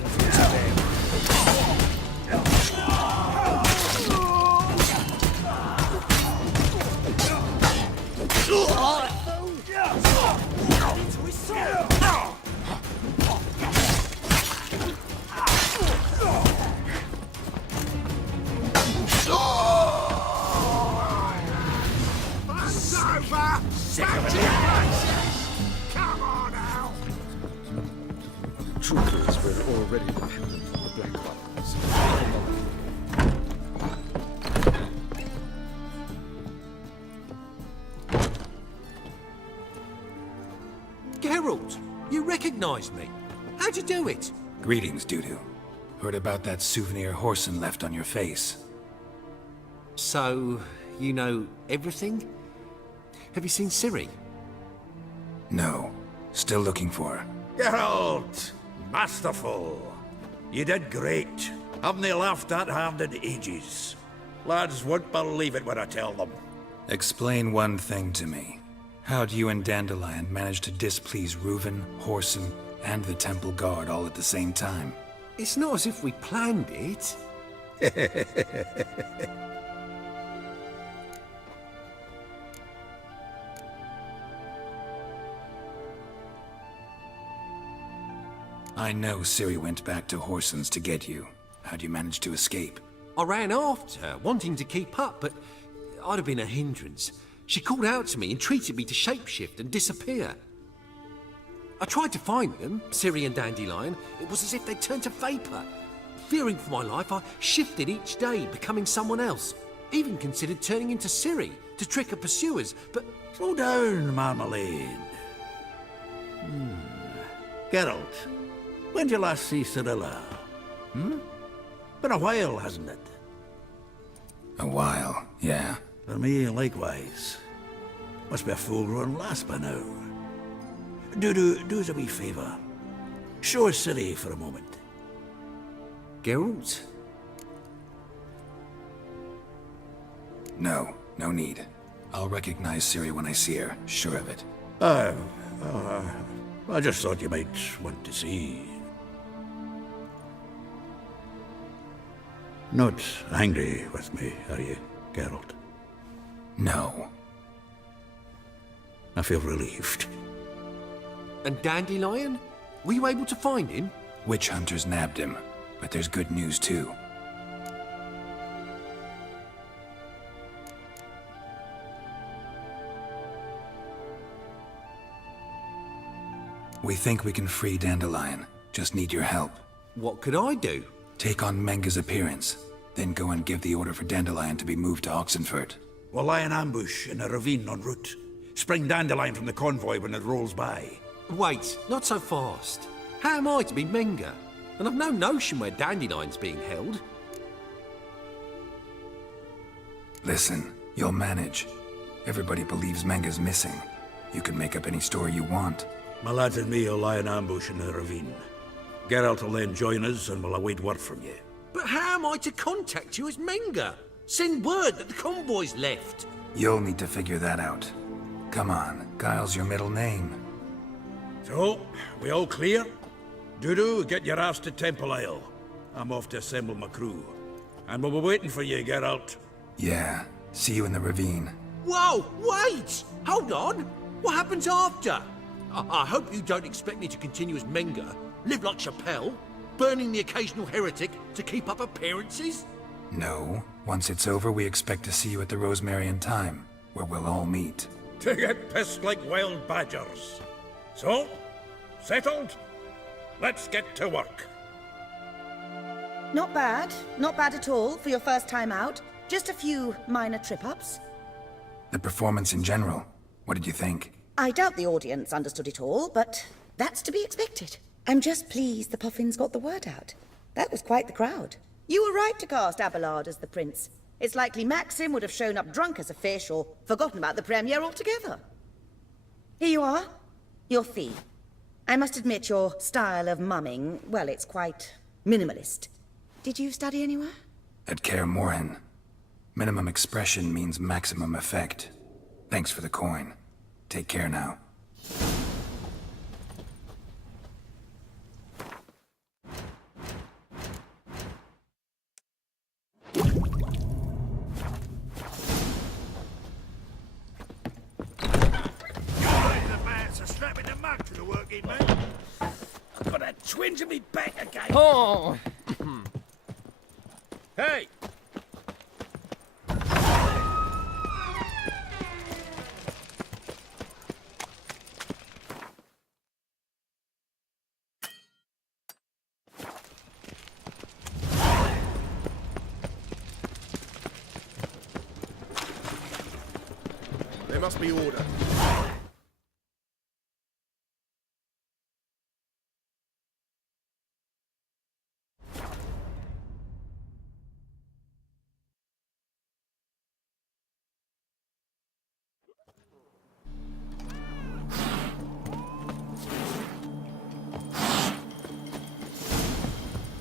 into them. Sick of it. Come on now. Truth is, we're already dependent on the black buttons. Geralt, you recognized me. How'd you do it? Greetings, Dudu. Heard about that souvenir Horson left on your face. So, you know everything? Have you seen Ciri? No. Still looking for her. Geralt! Masterful. You did great. Haven't they laughed that hard in ages? Lads won't believe it when I tell them. Explain one thing to me. How'd you and Dandelion manage to displease Reuven, Horson, and the Temple Guard all at the same time? It's not as if we planned it. I know Ciri went back to Horson's to get you. How'd you manage to escape? I ran after her, wanting to keep up, but I'd have been a hindrance. She called out to me and treated me to shapeshift and disappear. I tried to find them, Ciri and Dandelion. It was as if they'd turned to vapor. Fearing for my life, I shifted each day, becoming someone else. Even considered turning into Ciri to trick her pursuers, but... Slow down, Marmalade. Geralt, when did you last see Cirilla? Been a while, hasn't it? A while, yeah. For me, likewise. Must be a full-grown lass by now. Do us a wee favour. Show us Ciri for a moment. Geralt? No, no need. I'll recognize Ciri when I see her, sure of it. I just thought you might want to see. Not angry with me, are you, Geralt? No. I feel relieved. And Dandelion? Were you able to find him? Witch hunters nabbed him, but there's good news too. We think we can free Dandelion. Just need your help. What could I do? Take on Menga's appearance, then go and give the order for Dandelion to be moved to Oxenfurt. We'll lie in ambush in a ravine en route. Spring Dandelion from the convoy when it rolls by. Wait, not so fast. How am I to be Menga? And I've no notion where Dandelion's being held. Listen, you'll manage. Everybody believes Menga's missing. You can make up any story you want. My lads and me will lie in ambush in the ravine. Geralt will then join us and we'll await word from you. But how am I to contact you as Menga? Send word that the convoy's left. You'll need to figure that out. Come on, Guile's your middle name. So, we all clear? Dudu, get your ass to Temple Isle. I'm off to assemble my crew. And we'll be waiting for you, Geralt. Yeah, see you in the ravine. Whoa, wait! Hold on! What happens after? I hope you don't expect me to continue as Menga, live like Chappelle, burning the occasional heretic to keep up appearances? No, once it's over we expect to see you at the Rosemary in Time, where we'll all meet. To get pissed like wild badgers. So, settled? Let's get to work. Not bad. Not bad at all for your first time out. Just a few minor trip-ups. The performance in general, what did you think? I doubt the audience understood it all, but that's to be expected. I'm just pleased the Puffins got the word out. That was quite the crowd. You were right to cast Abelard as the prince. It's likely Maxim would have shown up drunk as a fish or forgotten about the premiere altogether. Here you are. Your fee. I must admit your style of mumming, well, it's quite minimalist. Did you study anywhere? At Kaer Morhen. Minimum expression means maximum effect. Thanks for the coin. Take care now. talking, man. I've got a twinge in me back again. Oh! Hey! There must be order.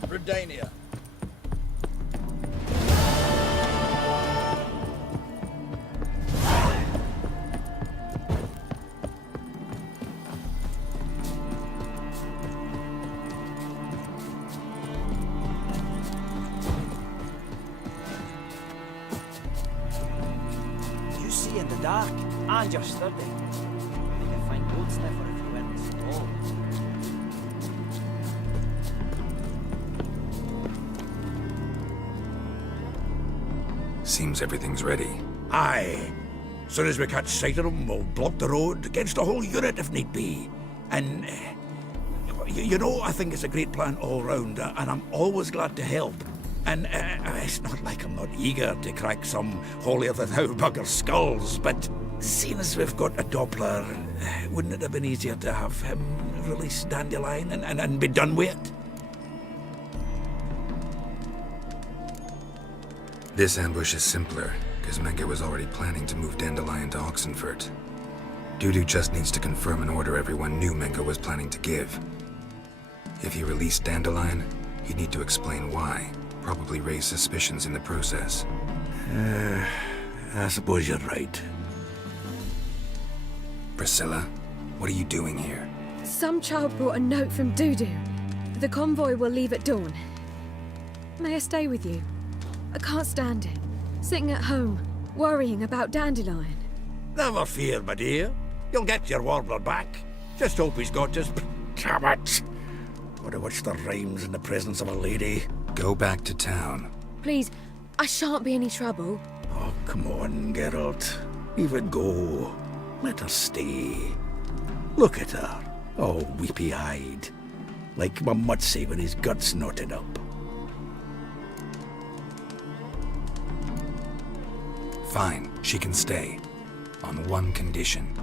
Redania. You see in the dark, and you're sturdy. You can find gold sniffer if you weren't small. Seems everything's ready. Aye. Soon as we catch sight of them, we'll block the road against a whole unit if need be. And, you know, I think it's a great plan all round, and I'm always glad to help. And it's not like I'm not eager to crack some holier-than-thou bugger skulls, but seeing as we've got a Doppler, wouldn't it have been easier to have him release Dandelion and be done with it? This ambush is simpler, because Menge was already planning to move Dandelion to Oxenfurt. Dudu just needs to confirm an order everyone knew Menge was planning to give. If he released Dandelion, he'd need to explain why, probably raise suspicions in the process. I suppose you're right. Priscilla, what are you doing here? Some child brought a note from Dudu. The convoy will leave at dawn. May I stay with you? I can't stand it. Sitting at home, worrying about Dandelion. Never fear, my dear. You'll get your warbler back. Just hope he's got his... Damn it! What a what's the rhymes in the presence of a lady? Go back to town. Please, I shan't be any trouble. Oh, come on, Geralt. Leave it go. Let her stay. Look at her, all weepy-eyed. Like my mutsy with his guts knotted up. Fine, she can stay. On one condition.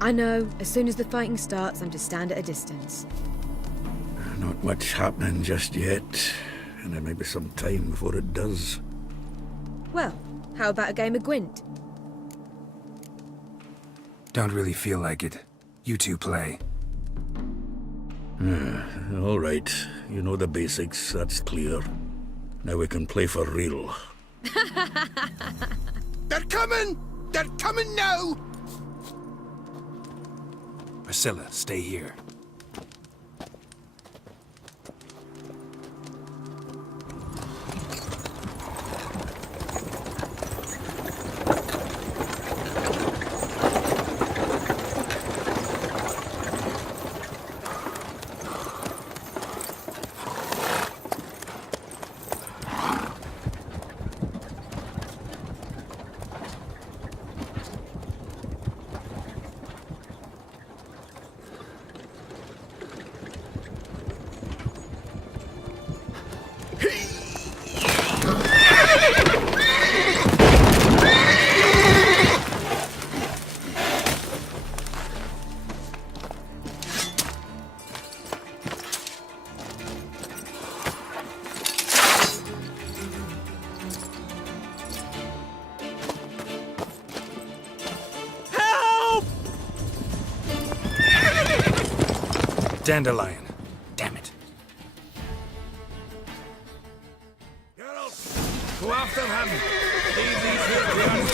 I know, as soon as the fighting starts, I'm to stand at a distance. Not much happening just yet, and there may be some time before it does. Well, how about a game of Gwent? Don't really feel like it. You two play. All right, you know the basics, that's clear. Now we can play for real. They're coming! They're coming now! Priscilla, stay here. Dandelion. Damn it. Geralt, go after him. Leave these here to us.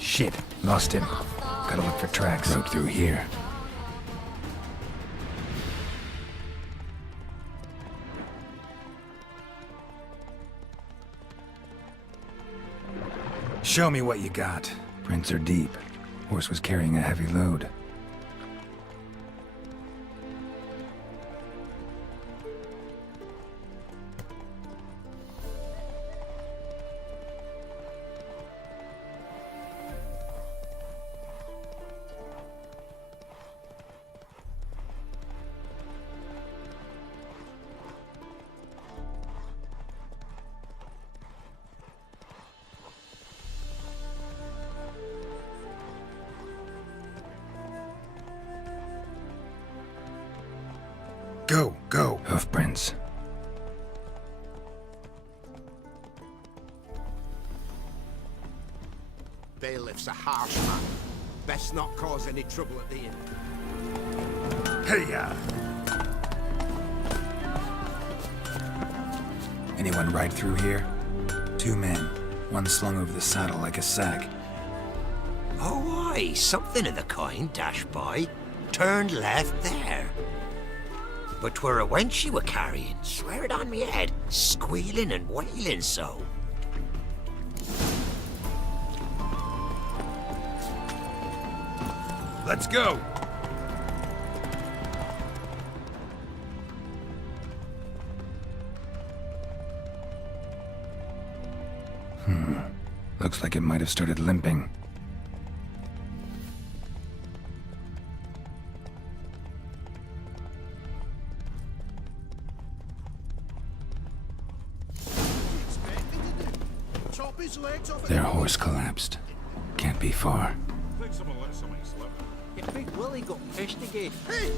Shit, lost him. Gotta look for tracks. Road through here. Show me what you got. Prints are deep. Horse was carrying a heavy load. Go, go. Hoofprints. Bailiff's a harsh man. Best not cause any trouble at the inn. Hey-ya! Anyone ride through here? 2 men. One slung over the saddle like a sack. Oh, aye, something of the kind dashed by. Turned left there. But 'twere a wench she were carrying, swear it on me head, squealing and wailing so. Let's go! Looks like it might have started limping. Chop his legs off. Their horse collapsed. Can't be far. If Big Willie got pissed again. Hey,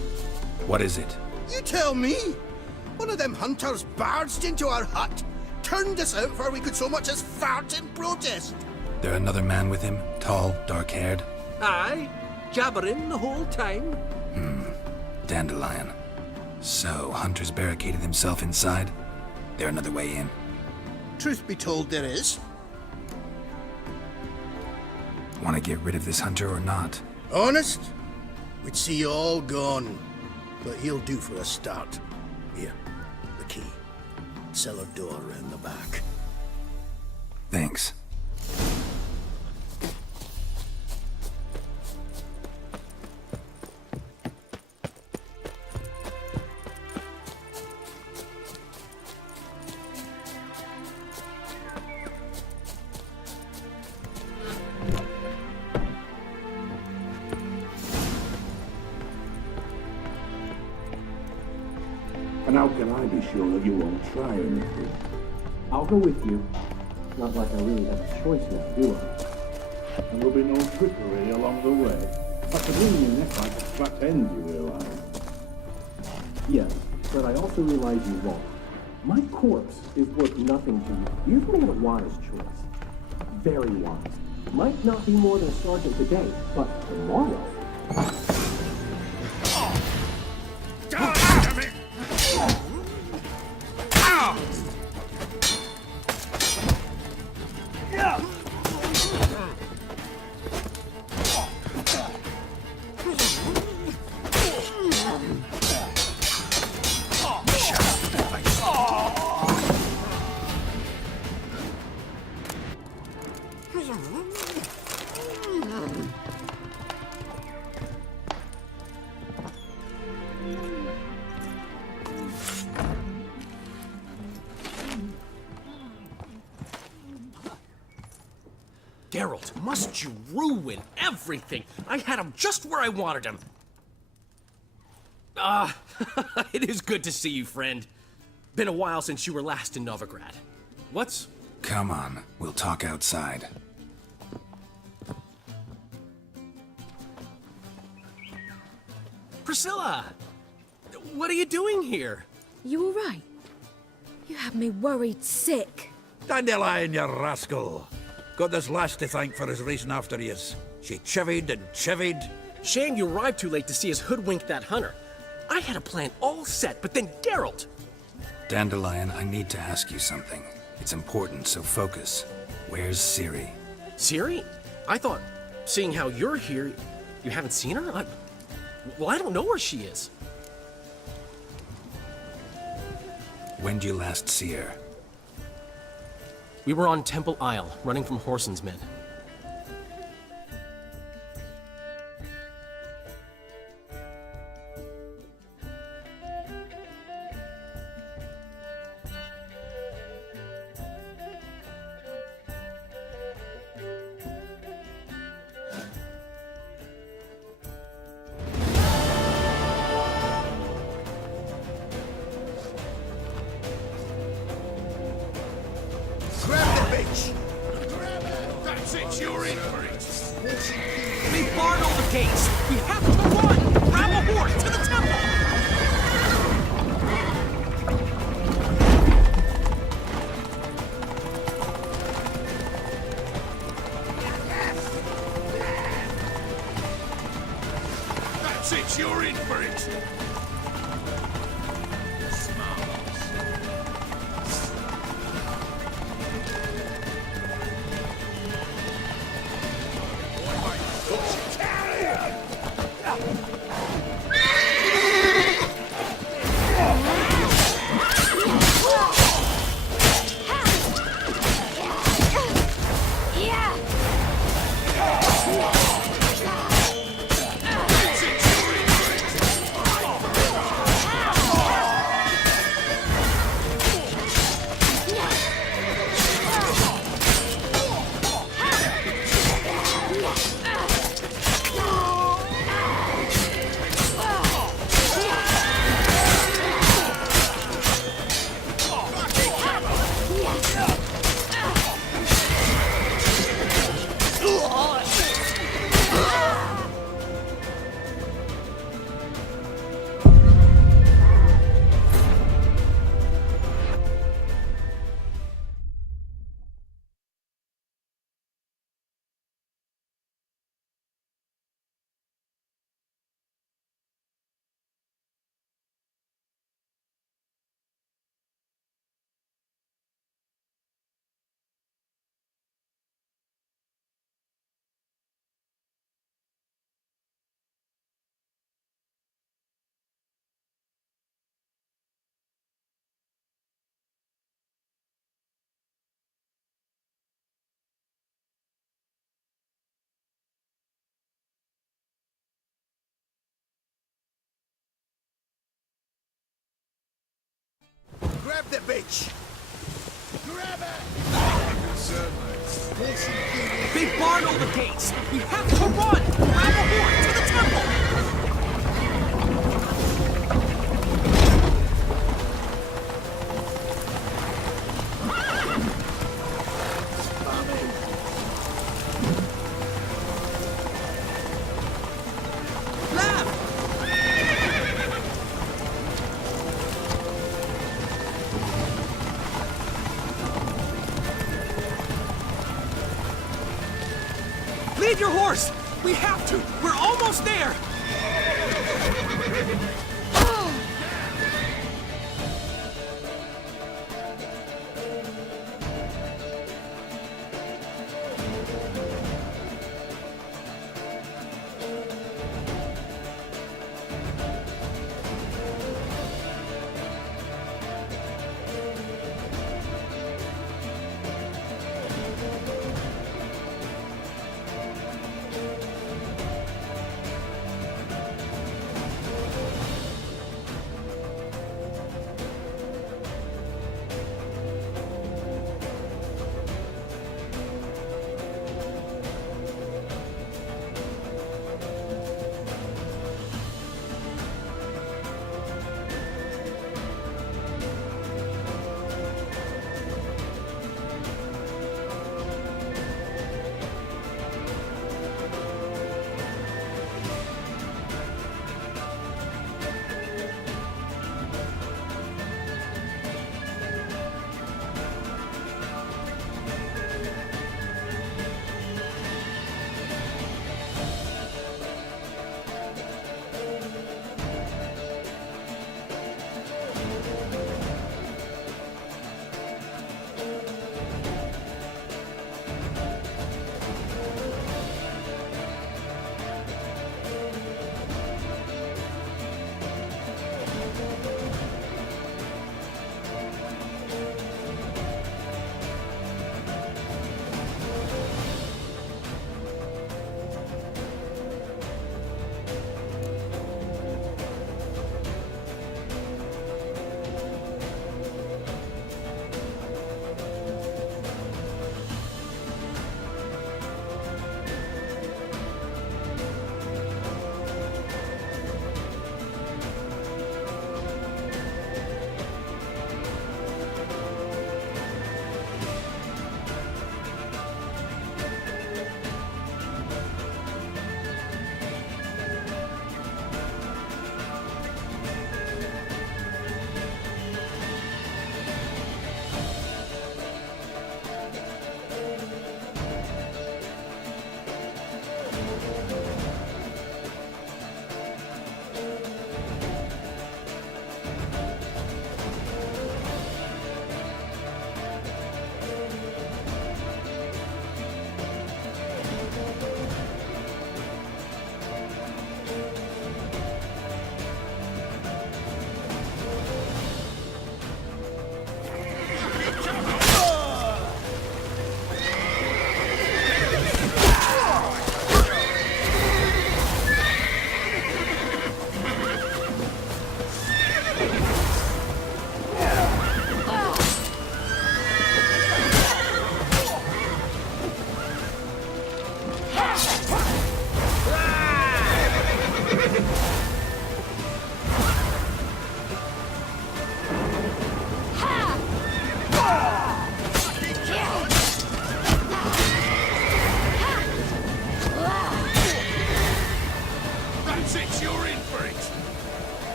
What is it? you tell me. One of them hunters barged into our hut, turned us out before we could so much as fart in protest. There another man with him? Tall, dark-haired? Aye, jabbering the whole time. Dandelion. So, Hunter's barricaded himself inside? There another way in? Truth be told, there is. Want to get rid of this Hunter or not? Honest? We'd see you all gone. But he'll do for a start. Here, the key. Cellar door round the back. Thanks. And how can I be sure that you won't try anything? I'll go with you. Not like I really have a choice now, do I? And there'll be no trickery along the way. I could wring your neck like a flat end, you realize? Yes, but I also realize you won't. My corpse is worth nothing to you. You've made a wise choice. Very wise. Might not be more than a sergeant today, but tomorrow... Geralt, must you ruin everything? I had him just where I wanted him. It is good to see you, friend. Been a while since you were last in Novigrad. What's... Come on, we'll talk outside. Priscilla! What are you doing here? You all right? You had me worried sick. Dandelion, you rascal. Got this lass to thank for his racing after yous. She chivied and chivied. Shame you arrived too late to see us hoodwink that hunter. I had a plan all set, but then Geralt... Dandelion, I need to ask you something. It's important, so focus. Where's Ciri? Ciri? I thought, seeing how you're here, you haven't seen her? Well, I don't know where she is. When'd you last see her? We were on Temple Isle, running from Whoreson's men. Grab the bitch! That's it, you're in for it. They barred all the gates! We have to run! Grab a horse to the temple! That's it, you're in for it. Grab the bitch! Grab it! They barred all the gates! We have to run! Grab a horse to the temple! Leave your horse! We have to! We're almost there!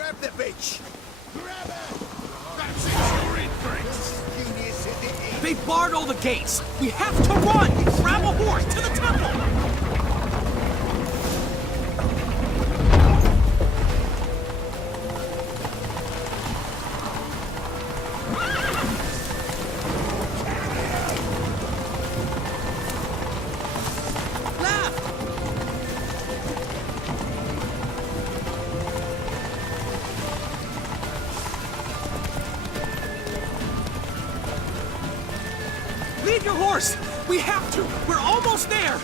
Grab the bitch! Grab her! That's it, you're in for it. Genius in the air. They barred all the gates. We have to run! Grab a horse to the temple! Leave your horse! We have to! We're almost there!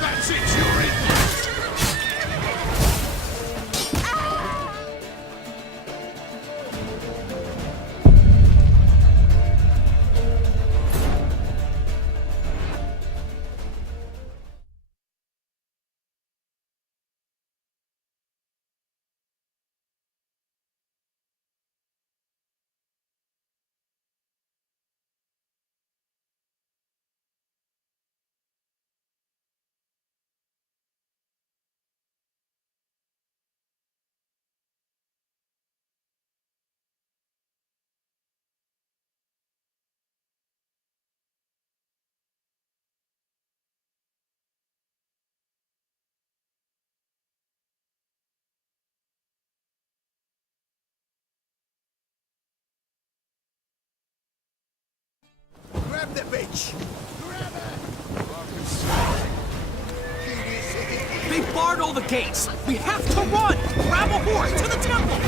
That's it, you're in for it. Grab the bitch! Grab her! Genius in the air. They barred all the gates! We have to run! Grab a horse to the temple!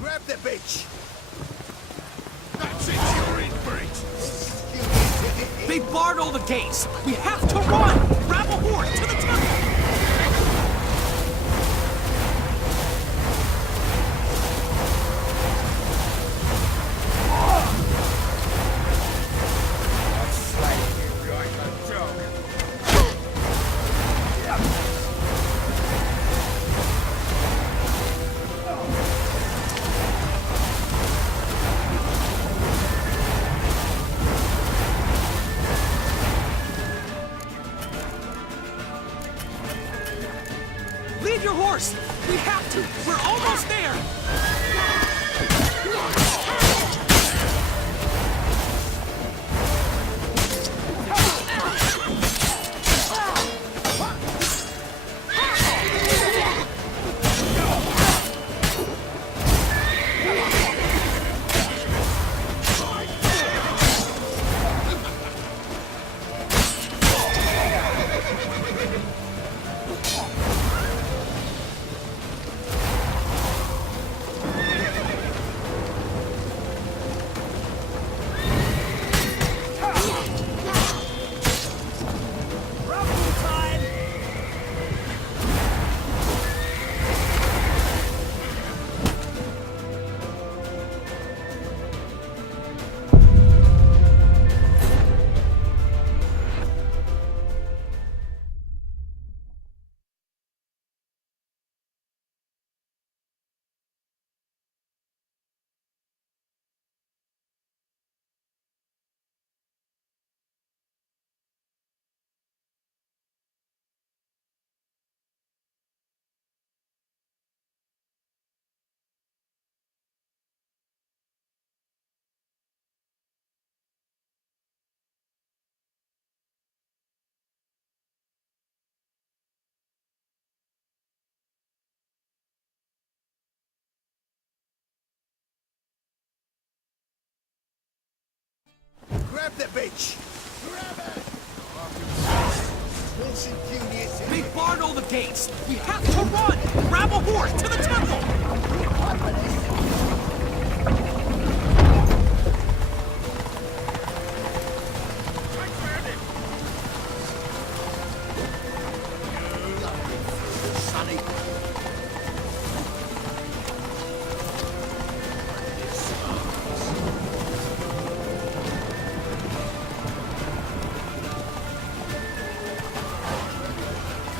Grab the bitch! That's it, you're in for it. Genius in the air. They barred all the gates! We have to run! Grab a horse to the temple! Leave your horse! We have to! We're almost there! the bitch! They barred all the gates. We have to run! Grab a horse to the temple!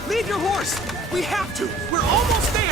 Leave your horse! We have to! We're almost there!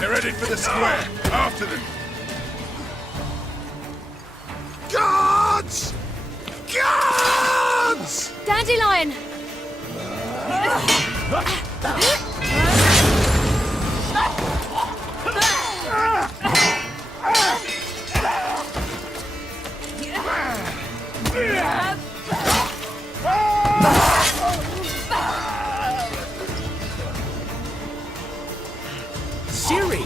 They're headed for the square. After them. Guards! Guards! Dandelion! Siri!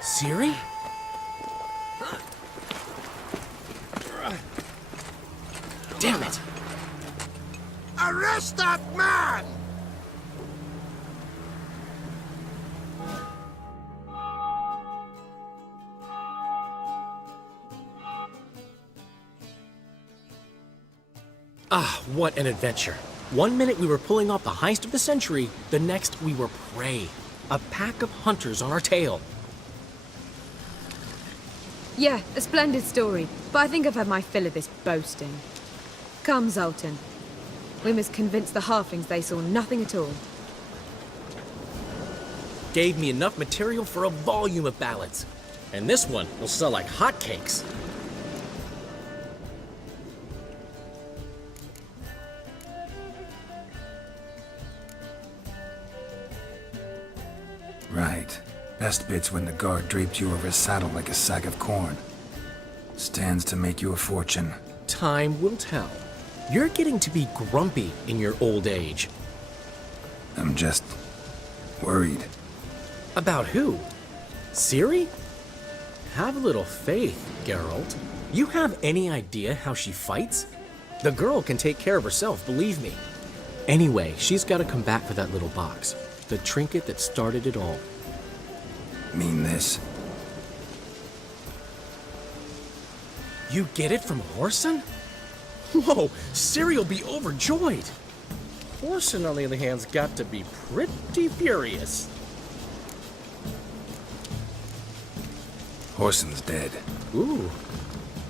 Siri? Damn it! Arrest that man! Ah, what an adventure. One minute we were pulling off the heist of the century, the next we were prey. A pack of hunters on our tail. Yeah, a splendid story, but I think I've had my fill of this boasting. Come, Zoltan. We must convince the halflings they saw nothing at all. Gave me enough material for a volume of ballads. And this one will sell like hotcakes. Right. Best bit's when the guard draped you over his saddle like a sack of corn. Stands to make you a fortune. Time will tell. You're getting to be grumpy in your old age. I'm just worried. About who? Siri? Have a little faith, Geralt. You have any idea how she fights? The girl can take care of herself, believe me. Anyway, she's got to come back for that little box. The trinket that started it all. Mean this? You get it from Horson? Whoa, Ciri'll be overjoyed. Horson, on the other hand, has got to be pretty furious. Horson's dead. Ooh,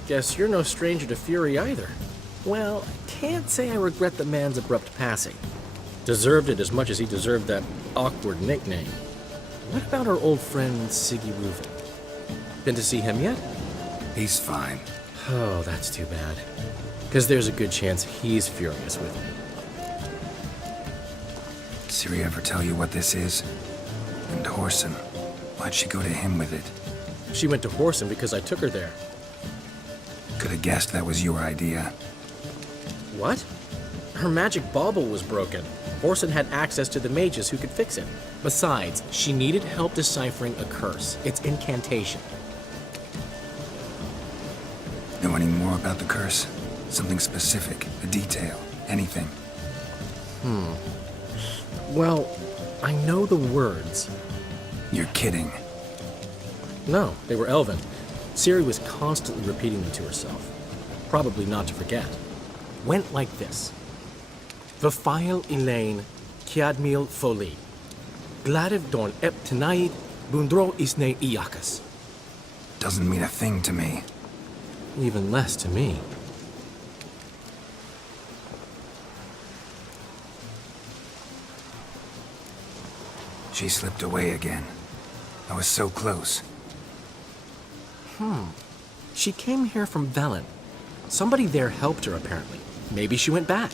guess you're no stranger to fury either. Well, I can't say I regret the man's abrupt passing. Deserved it as much as he deserved that awkward nickname. What about our old friend Siggy Reuven? Been to see him yet? He's fine. Oh, that's too bad. Because there's a good chance he's furious with me. Ciri ever tell you what this is? And Horson, why'd she go to him with it? She went to Horson because I took her there. Could have guessed that was your idea. What? Her magic bauble was broken. Horson had access to the mages who could fix it. Besides, she needed help deciphering a curse. Its incantation. Know any more about the curse? Something specific, a detail, anything? Well, I know the words. You're kidding. No, they were Elven. Ciri was constantly repeating them to herself. Probably not to forget. Went like this. Vafile Elaine, Kiadmil Foli. Gladiv Dorn Ep Tenaid, Bundro Isne Iakas. Doesn't mean a thing to me. Even less to me. She slipped away again. I was so close. She came here from Velen. Somebody there helped her, apparently. Maybe she went back.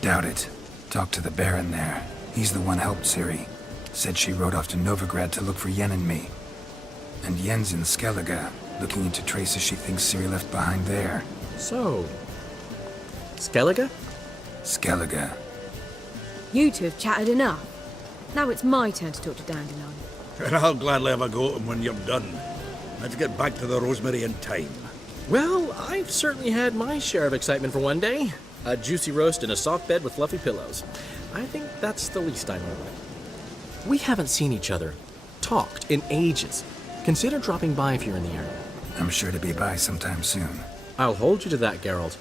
Doubt it. Talked to the Baron there. He's the one helped Ciri. Said she rode off to Novigrad to look for Yen and me. And Yen's in Skellige, looking into traces she thinks Ciri left behind there. So... Skellige? Skellige. You two have chatted enough. Now it's my turn to talk to Dandelion. And I'll gladly have a go at him when you're done. Let's get back to the Rosemary in time. Well, I've certainly had my share of excitement for one day. A juicy roast in a soft bed with fluffy pillows. I think that's the least I know. We haven't seen each other, talked in ages. Consider dropping by if you're in the area. I'm sure to be by sometime soon. I'll hold you to that, Geralt.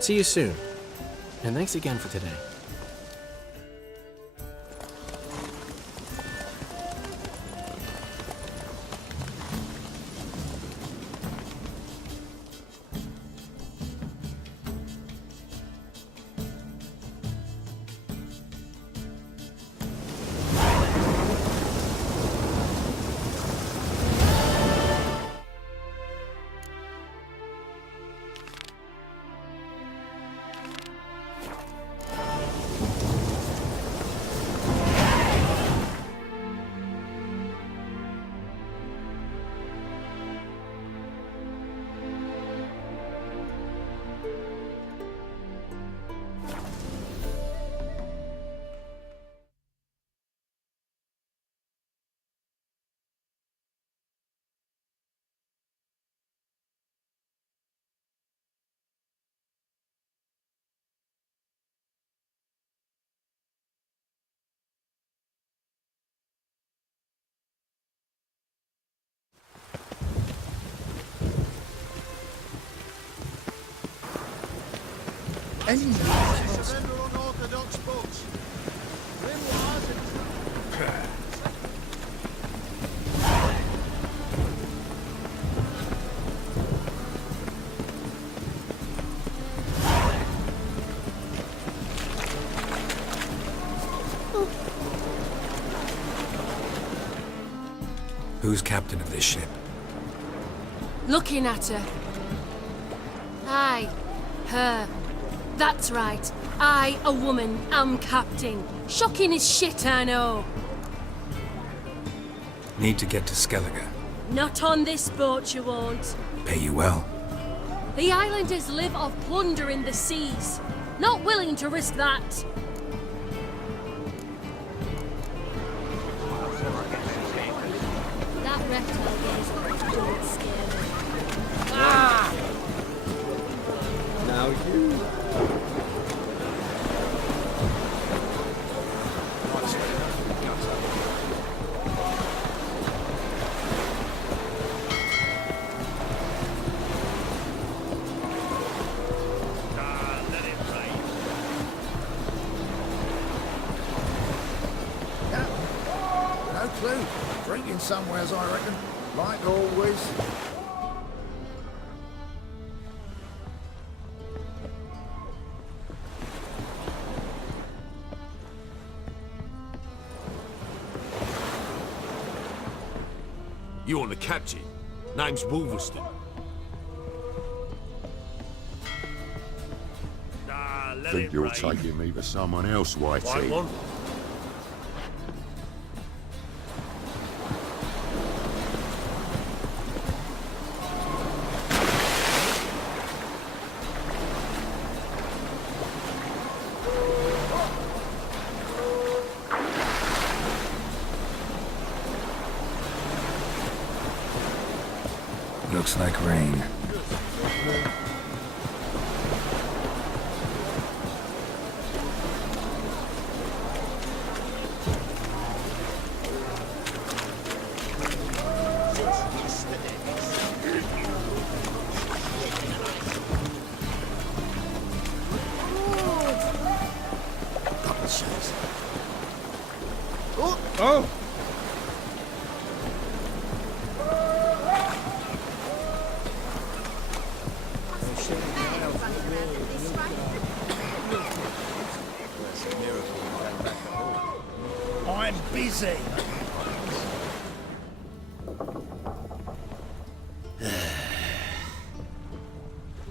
See you soon. And thanks again for today. Who's captain of this ship? Looking at her. Aye, her. That's right. I, a woman, am captain. Shocking as shit, I know. Need to get to Skellige. Not on this boat, you won't. Pay you well. The islanders live off plunder in the seas. Not willing to risk that. That reptile gaze don't scare me. Now you. No clue. Drinking somewheres, I reckon. Like always. You want the captain? Name's Wolverston. Think you're taking me for someone else, Right Whitey. one. Looks like rain. Couple shots. Oh! I'm busy.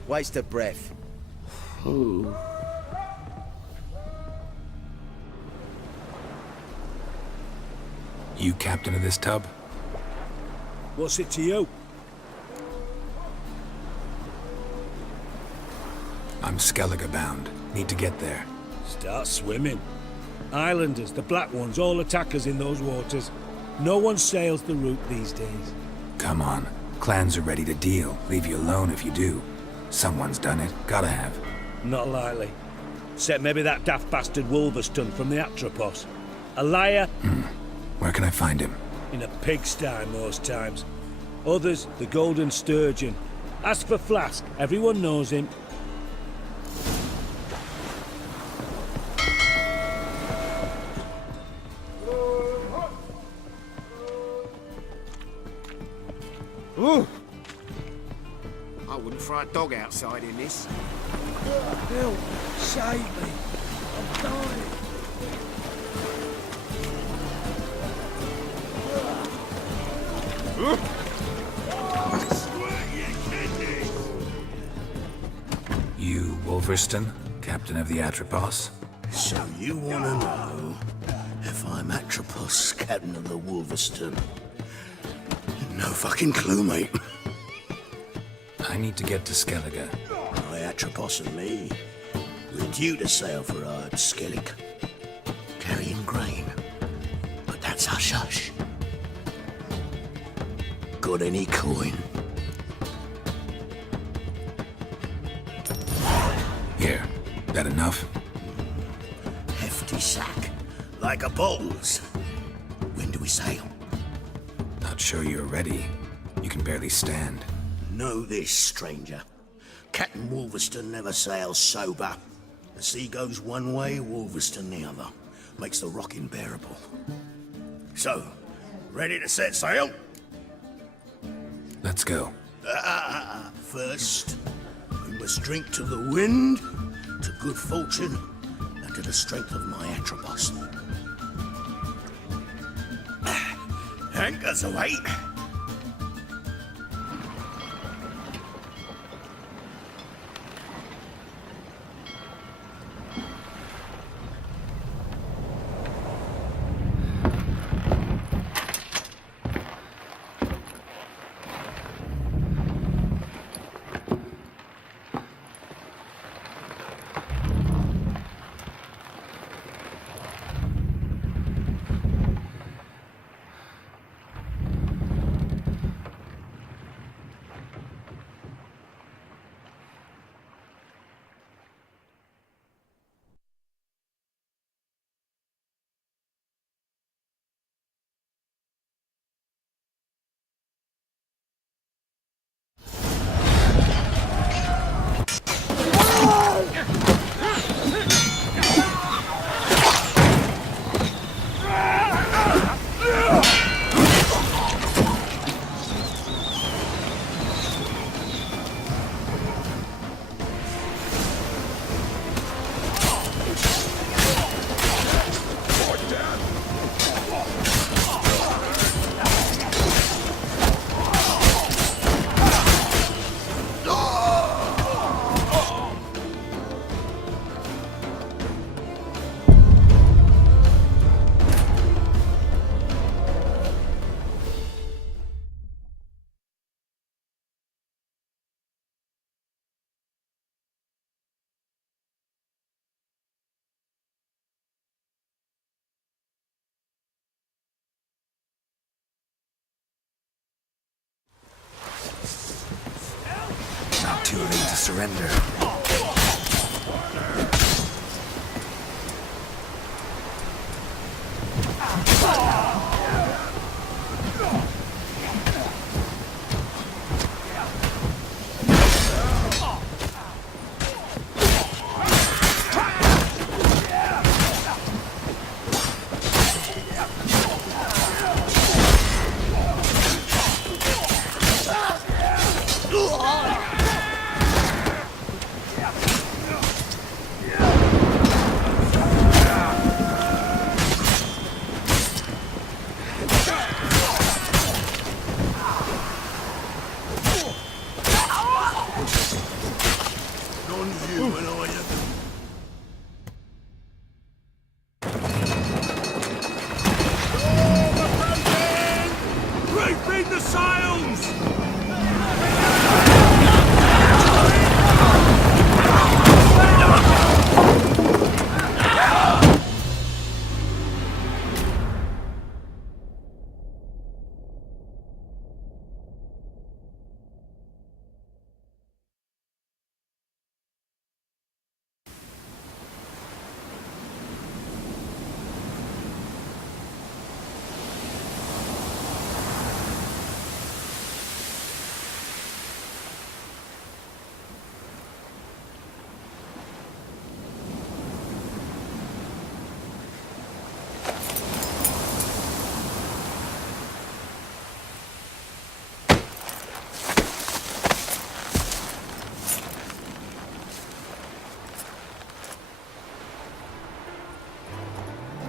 Waste of breath. You captain of this tub? What's it to you? I'm Skellige bound. Need to get there. Start swimming. Islanders, the black ones, all attackers in those waters. No one sails the route these days. Come on. Clans are ready to deal. Leave you alone if you do. Someone's done it. Gotta have. Not likely. Except maybe that daft bastard Wolverston from the Atropos. A liar Where can I find him? in a pigsty most times. Others, the Golden Sturgeon. As for Flask, everyone knows him. Ooh. I wouldn't throw a dog outside in this. Help! Save me! I'm dying! You, Wolverston, captain of the Atropos? So you want to know if I'm Atropos, captain of the Wolverston? No fucking clue, mate. I need to get to Skellige. My Atropos and me, we're due to sail for Ard Skellig, carrying grain. But that's hush-hush. Got any coin? Here. That enough? Hefty sack, like a bottle's. When do we sail? Not sure you're ready. You can barely stand. Know this, stranger. Captain Wolverston never sails sober. The sea goes one way, Wolverston the other. Makes the rocking bearable. So, ready to set sail? Let's go. First, we must drink to the wind, to good fortune, and to the strength of my Atropos. Anchors away. surrender.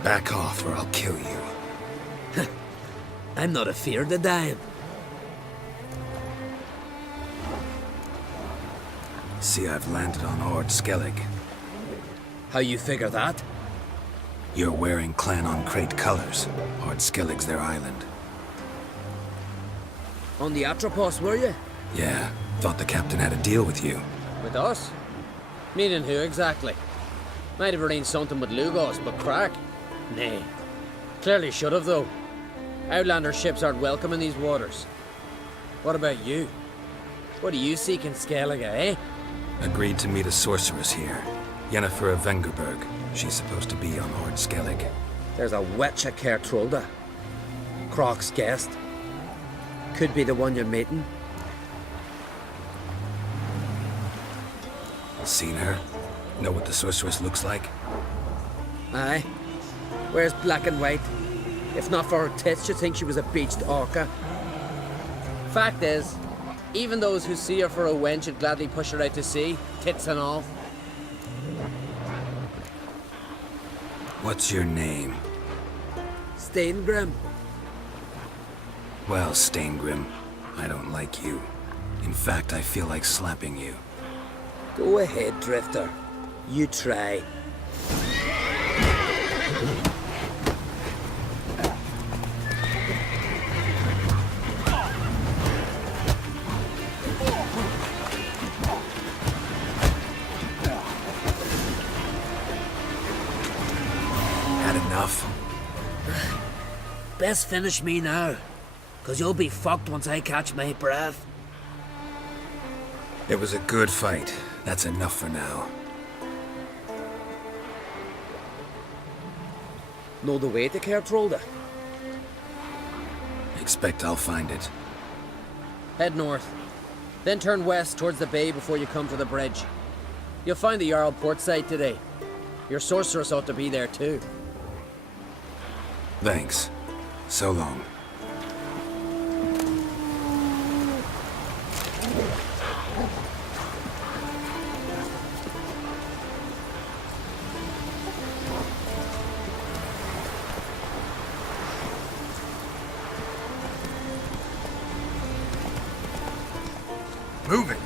Back off or I'll kill you. I'm not afeard of dying. See, I've landed on Ord Skellig. How you figure that? You're wearing Clan on Crate colors. Ord Skellig's their island. On the Atropos, were you? Yeah, thought the captain had a deal with you. With us? Meaning who exactly? Might have arranged something with Lugos, but crack? Nay. Clearly should have, though. Outlander ships aren't welcome in these waters. What about you? What do you seek in Skellige, eh? Agreed to meet a sorceress here. Yennefer of Vengerberg. She's supposed to be on Ord Skellig. There's a witch at Kertrolda. Croc's guest. Could be the one you're meeting. Seen her? Know what the sorceress looks like? Aye. Wears black and white. If not for her tits, you'd think she was a beached orca. Fact is, even those who see her for a wench would gladly push her out to sea, tits and all. What's your name? Steingrim. Well, Steingrim, I don't like you. In fact, I feel like slapping you. Go ahead, Drifter. You try. Had enough? Best finish me now, 'cause you'll be fucked once I catch my breath. It was a good fight. That's enough for now. Know the way to Kertrolda? Expect I'll find it. Head north. Then turn west towards the bay before you come to the bridge. You'll find the Jarl port site today. Your sorceress ought to be there too. Thanks. So long. Move it!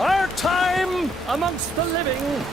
Our time amongst the living.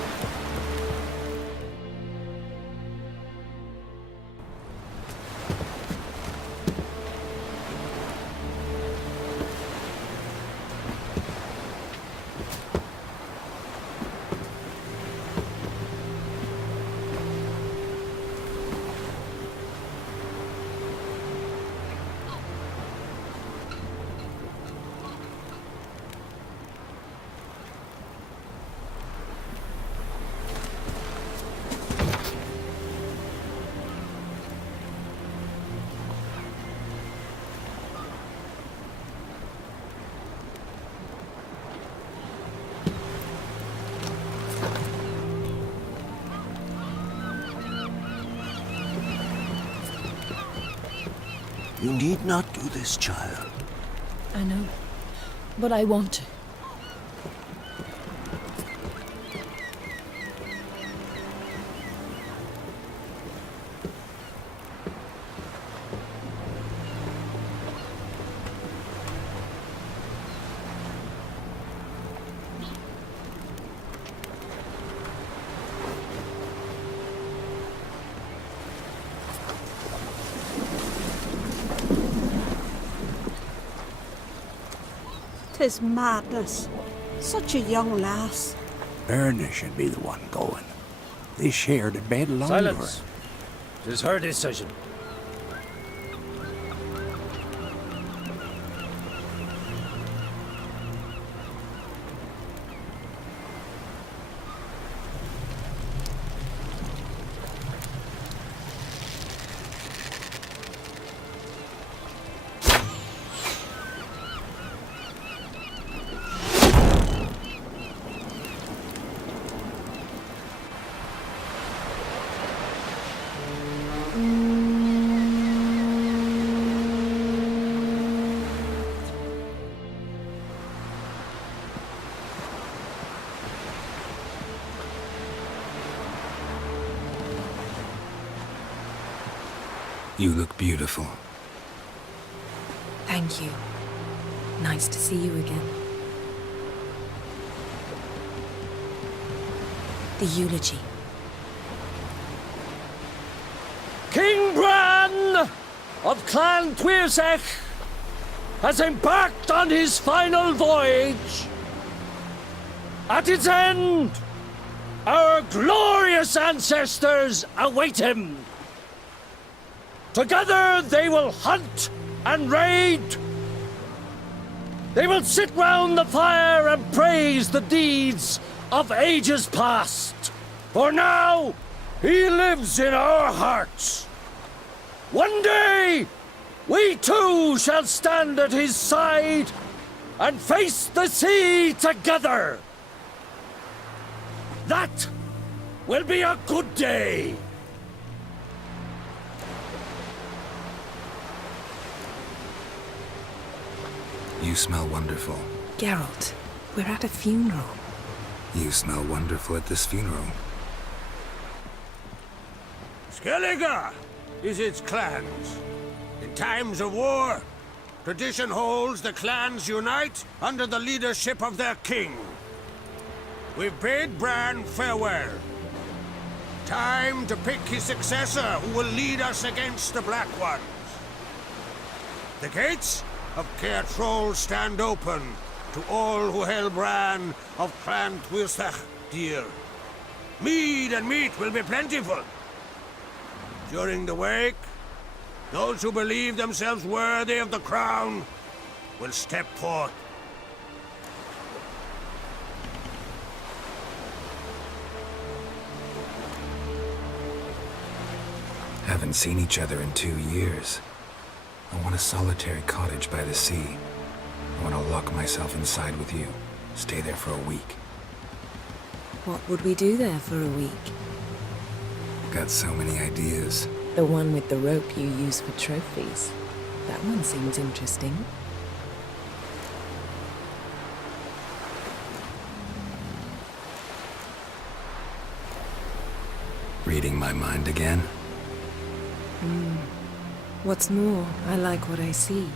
You need not do this, child. I know, but I want to. Tis madness. Such a young lass. Erna should be the one going. They shared a bed longer. Silence. Tis her decision. You look beautiful. Thank you. Nice to see you again. The eulogy. King Bran of Clan Twirsech has embarked on his final voyage. At its end, our glorious ancestors await him. Together they will hunt and raid. They will sit round the fire and praise the deeds of ages past. For now, he lives in our hearts. One day, we too shall stand at his side and face the sea together. That will be a good day. You smell wonderful. Geralt, we're at a funeral. You smell wonderful at this funeral. Skellige is its clans. In times of war, tradition holds the clans unite under the leadership of their king. We've bade Bran farewell. Time to pick his successor who will lead us against the Black Ones. The gates of Caer Troll stand open to all who held Bran of Clan Twirsech dear. Mead and meat will be plentiful. During the wake, those who believe themselves worthy of the crown will step forth. Haven't seen each other in 2 years. I want a solitary cottage by the sea. I want to lock myself inside with you. Stay there for a week. What would we do there for a week? Got so many ideas. The one with the rope you use for trophies. That one seems interesting. Reading my mind again? What's more, I like what I see.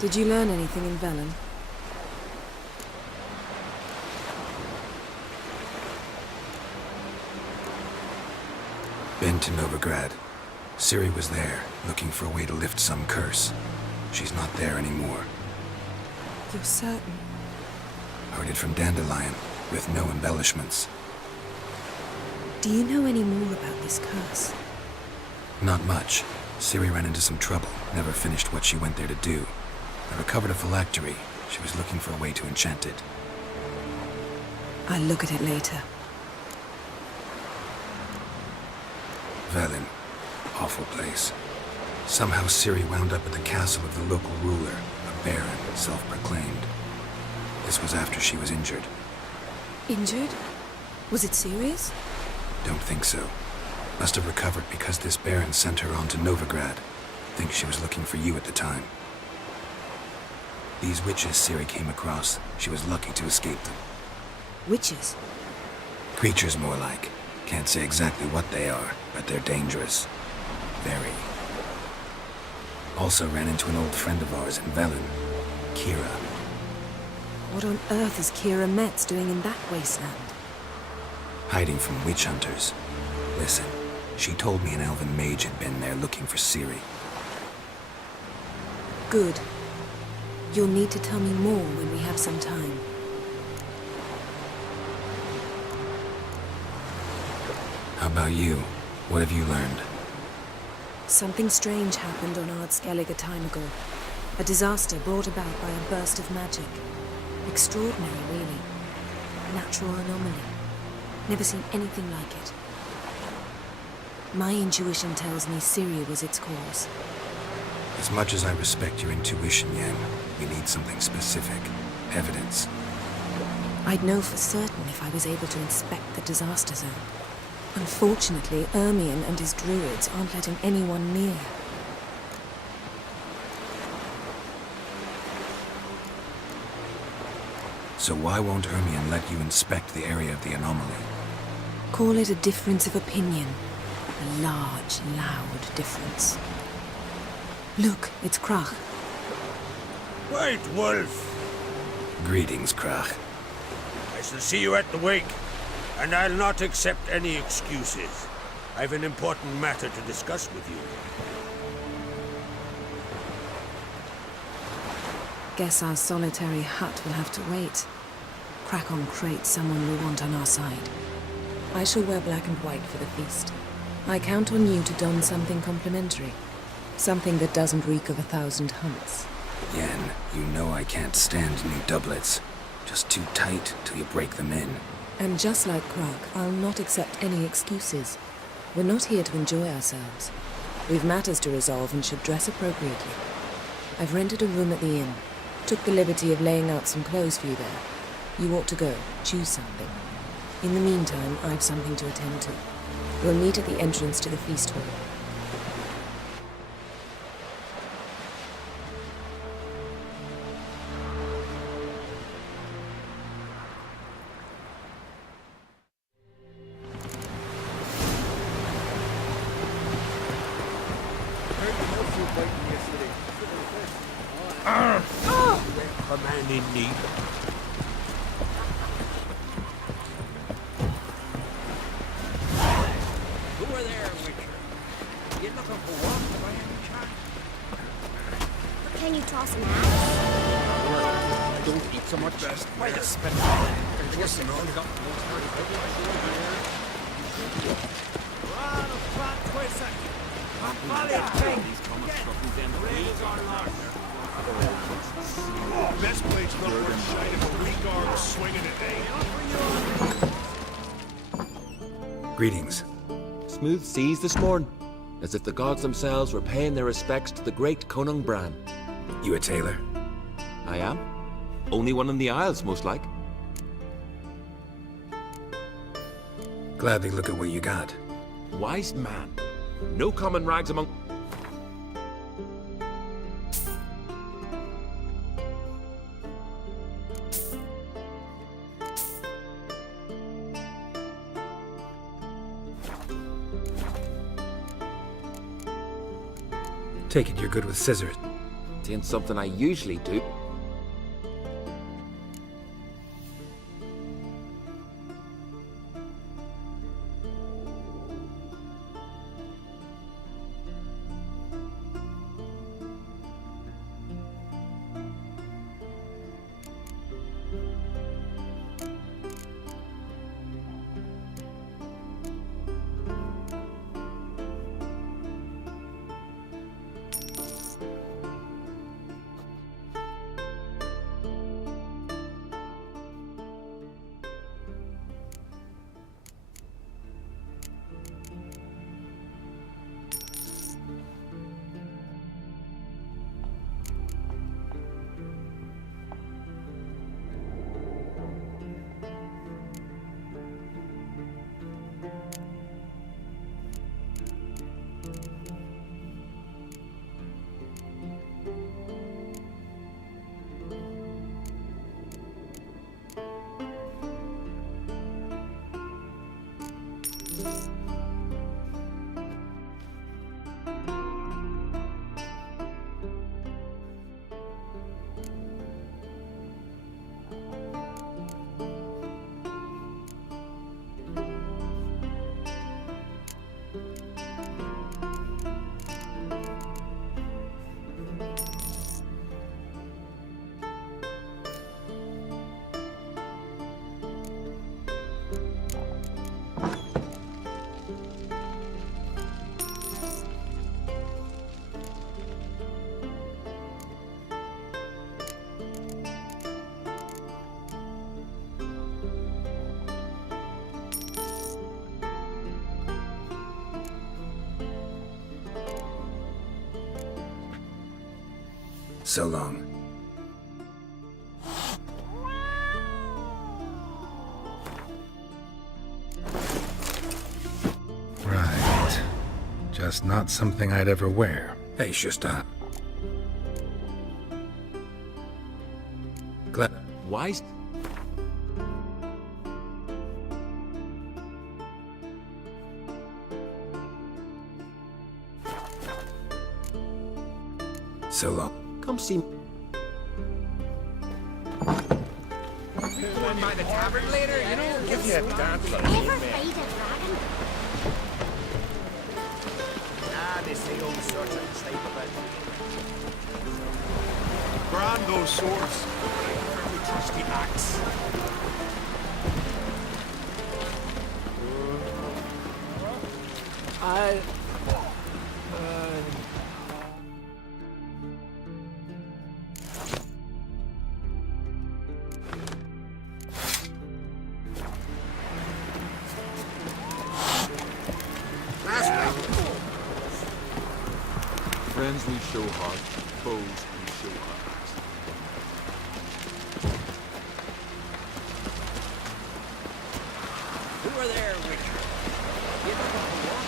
Did you learn anything in Velen? Been to Novigrad. Ciri was there, looking for a way to lift some curse. She's not there anymore. You're certain? Heard it from Dandelion, with no embellishments. Do you know any more about this curse? Not much. Ciri ran into some trouble, never finished what she went there to do. I recovered a phylactery. She was looking for a way to enchant it. I'll look at it later. Velen. Awful place. Somehow Ciri wound up at the castle of the local ruler, a baron, self-proclaimed. This was after she was injured. Injured? Was it serious? Don't think so. Must have recovered because this baron sent her on to Novigrad. Think she was looking for you at the time. These witches Ciri came across, she was lucky to escape them. Witches? Creatures more like. Can't say exactly what they are, but they're dangerous. Very. Also ran into an old friend of ours in Velen, Kira. What on earth is Kira Metz doing in that wasteland? Hiding from witch hunters. Listen, she told me an elven mage had been there looking for Ciri. Good. You'll need to tell me more when we have some time. How about you? What have you learned? Something strange happened on Ardskellig a time ago. A disaster brought about by a burst of magic. Extraordinary, really. Natural anomaly. Never seen anything like it. My intuition tells me Ciri was its cause. As much as I respect your intuition, Yen, we need something specific. Evidence. I'd know for certain if I was able to inspect the disaster zone. Unfortunately, Ermion and his druids aren't letting anyone near. So why won't Ermion let you inspect the area of the anomaly? Call it a difference of opinion. A large, loud difference. Look, it's Krach. White Wolf! Greetings, Krach. I shall see you at the wake, and I'll not accept any excuses. I've an important matter to discuss with you. Guess our solitary hut will have to wait. Crack on crate someone we want on our side. I shall wear black and white for the feast. I count on you to don something complimentary. Something that doesn't reek of 1,000 hunts. Yen, you know I can't stand new doublets. Just too tight till you break them in. And just like Krach, I'll not accept any excuses. We're not here to enjoy ourselves. We've matters to resolve and should dress appropriately. I've rented a room at the inn. Took the liberty of laying out some clothes for you there. You ought to go. Choose something. In the meantime, I've something to attend to. We'll meet at the entrance to the feast hall. A man in need. Who are there, Witcher? You looking for work by any chance? Can you toss an axe? Don't eat so much. Why the spin? Best plate's not worth shite if a weak arm is swinging it. Greetings. Smooth seas this morn, as if the gods themselves were paying their respects to the great Conung Bran. You a tailor? I am. Only one in the Isles, most like. Gladly look at what you got. Wise man. No common rags among... Take it you're good with scissors. It ain't something I usually do. So long. Right. Just not something I'd ever wear. Hey, Shusta. Wise... So long. Come see me. Going by the tavern later, you know, give you a dance. Ever fight a dragon? Ah, they say all sorts of type of it. Brand those swords. Very trusty axe. Friends we show heart, foes we show hearts. Who are there, Richard? Give them a walk.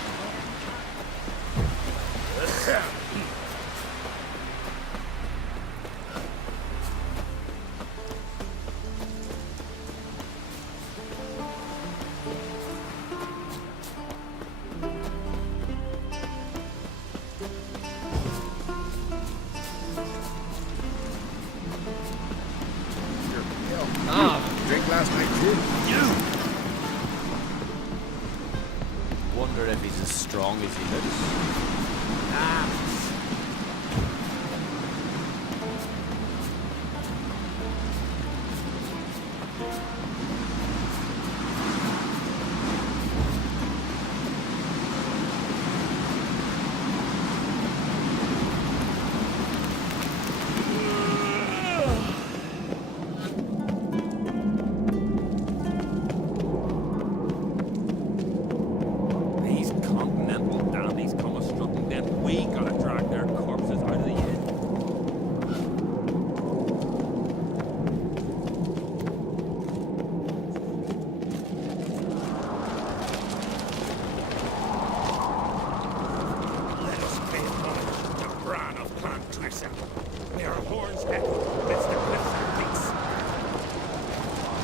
Drink last night too. Wonder if he's as strong as he looks. These continental dandies come a-strutting, then we gotta drag their corpses out of the inn.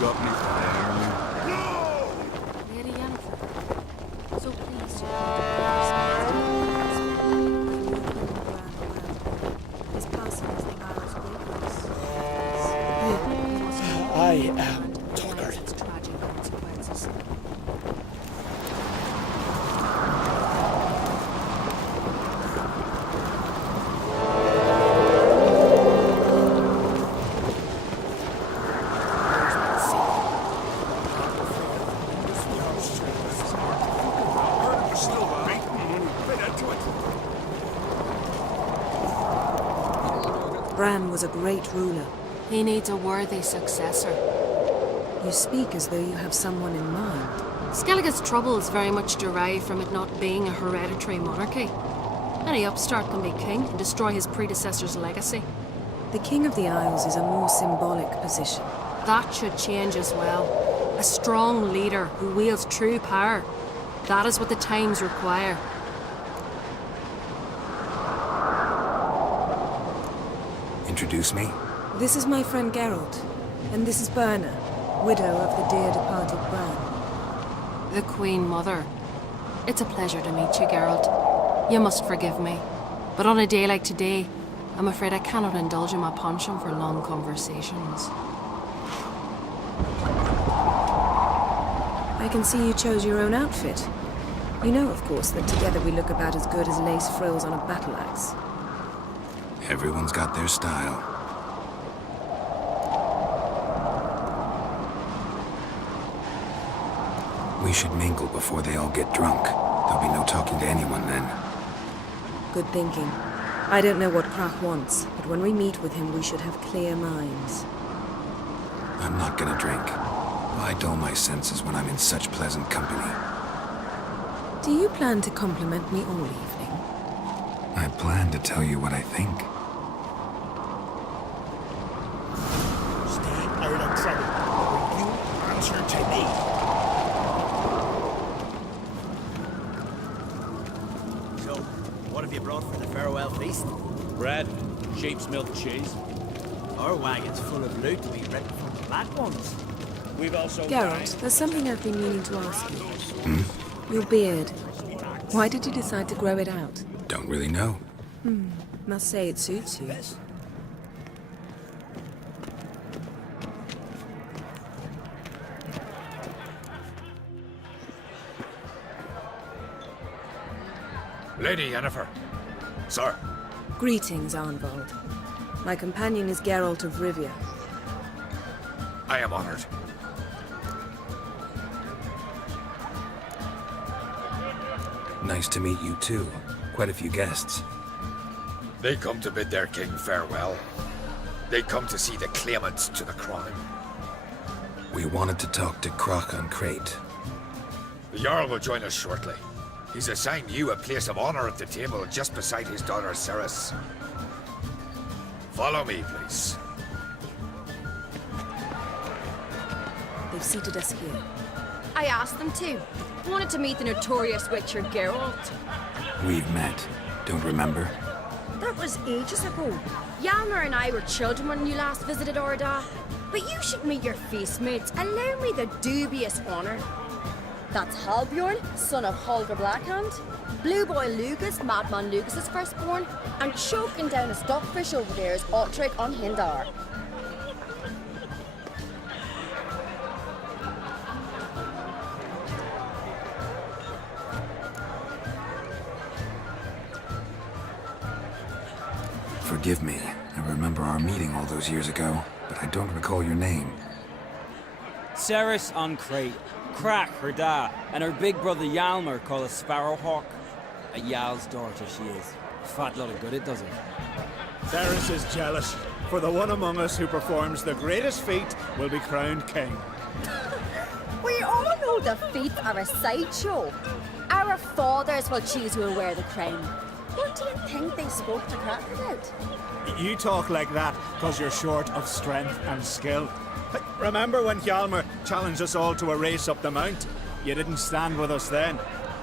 got me there. Lady Yennefer, so pleased you His passing is the Isle's greatness. I am Tucker. Its tragic consequences. Bran was a great ruler. He needs a worthy successor. You speak as though you have someone in mind. Skellige's troubles very much derive from it not being a hereditary monarchy. Any upstart can be king and destroy his predecessor's legacy. The King of the Isles is a more symbolic position. That should change as well. A strong leader who wields true power. That is what the times require. Introduce me? This is my friend Geralt, and this is Berna, widow of the dear departed Bran. The Queen Mother. It's a pleasure to meet you, Geralt. You must forgive me. But on a day like today, I'm afraid I cannot indulge in my penchant for long conversations. I can see you chose your own outfit. You know, of course, that together we look about as good as lace frills on a battle axe. Everyone's got their style. We should mingle before they all get drunk. There'll be no talking to anyone then. Good thinking. I don't know what Krach wants, but when we meet with him, we should have clear minds. I'm not gonna drink. I dull my senses when I'm in such pleasant company. Do you plan to compliment me all evening? I plan to tell you what I think. Stay out of trouble, or you answer to me. So, what have you brought for the farewell feast? Bread, sheep's milk cheese. Our wagon's full of loot to be written from the black ones. We've also... Geralt, there's something I've been meaning to ask you. Your beard. Why did you decide to grow it out? Don't really know. Must say it suits you. Lady Yennefer. Sir. Greetings, Arnvald. My companion is Geralt of Rivia. I am honored. Nice to meet you too. Quite a few guests. They come to bid their king farewell. They come to see the claimants to the crime. We wanted to talk to Krach on Crate. The Jarl will join us shortly. He's assigned you a place of honor at the table just beside his daughter Ceres. Follow me, please. They've seated us here. I asked them to. Wanted to meet the notorious witcher Geralt. We've met. Don't remember? That was ages ago. Yalmer and I were children when you last visited Orda. But you should meet your feast mates. Allow me the dubious honor. That's Halbjorn, son of Holger Blackhand. Blue Boy Lucas, Madman Lucas's firstborn. And choking down a stockfish over there is Otric on Hindar. Forgive me. I remember our meeting all those years ago, but I don't recall your name. Ceres on Crate, Krach her da, and her big brother Yalmer called a Sparrowhawk. A Yal's daughter she is. A fat lot of good it does her. Ceres is jealous, for the one among us who performs the greatest feat will be crowned king. We all know the feet are a sideshow. Our fathers will choose who will wear the crown. What do you think they spoke to Krach about? You talk like that because you're short of strength and skill. Remember when Hjalmar challenged us all to a race up the mount? You didn't stand with us then.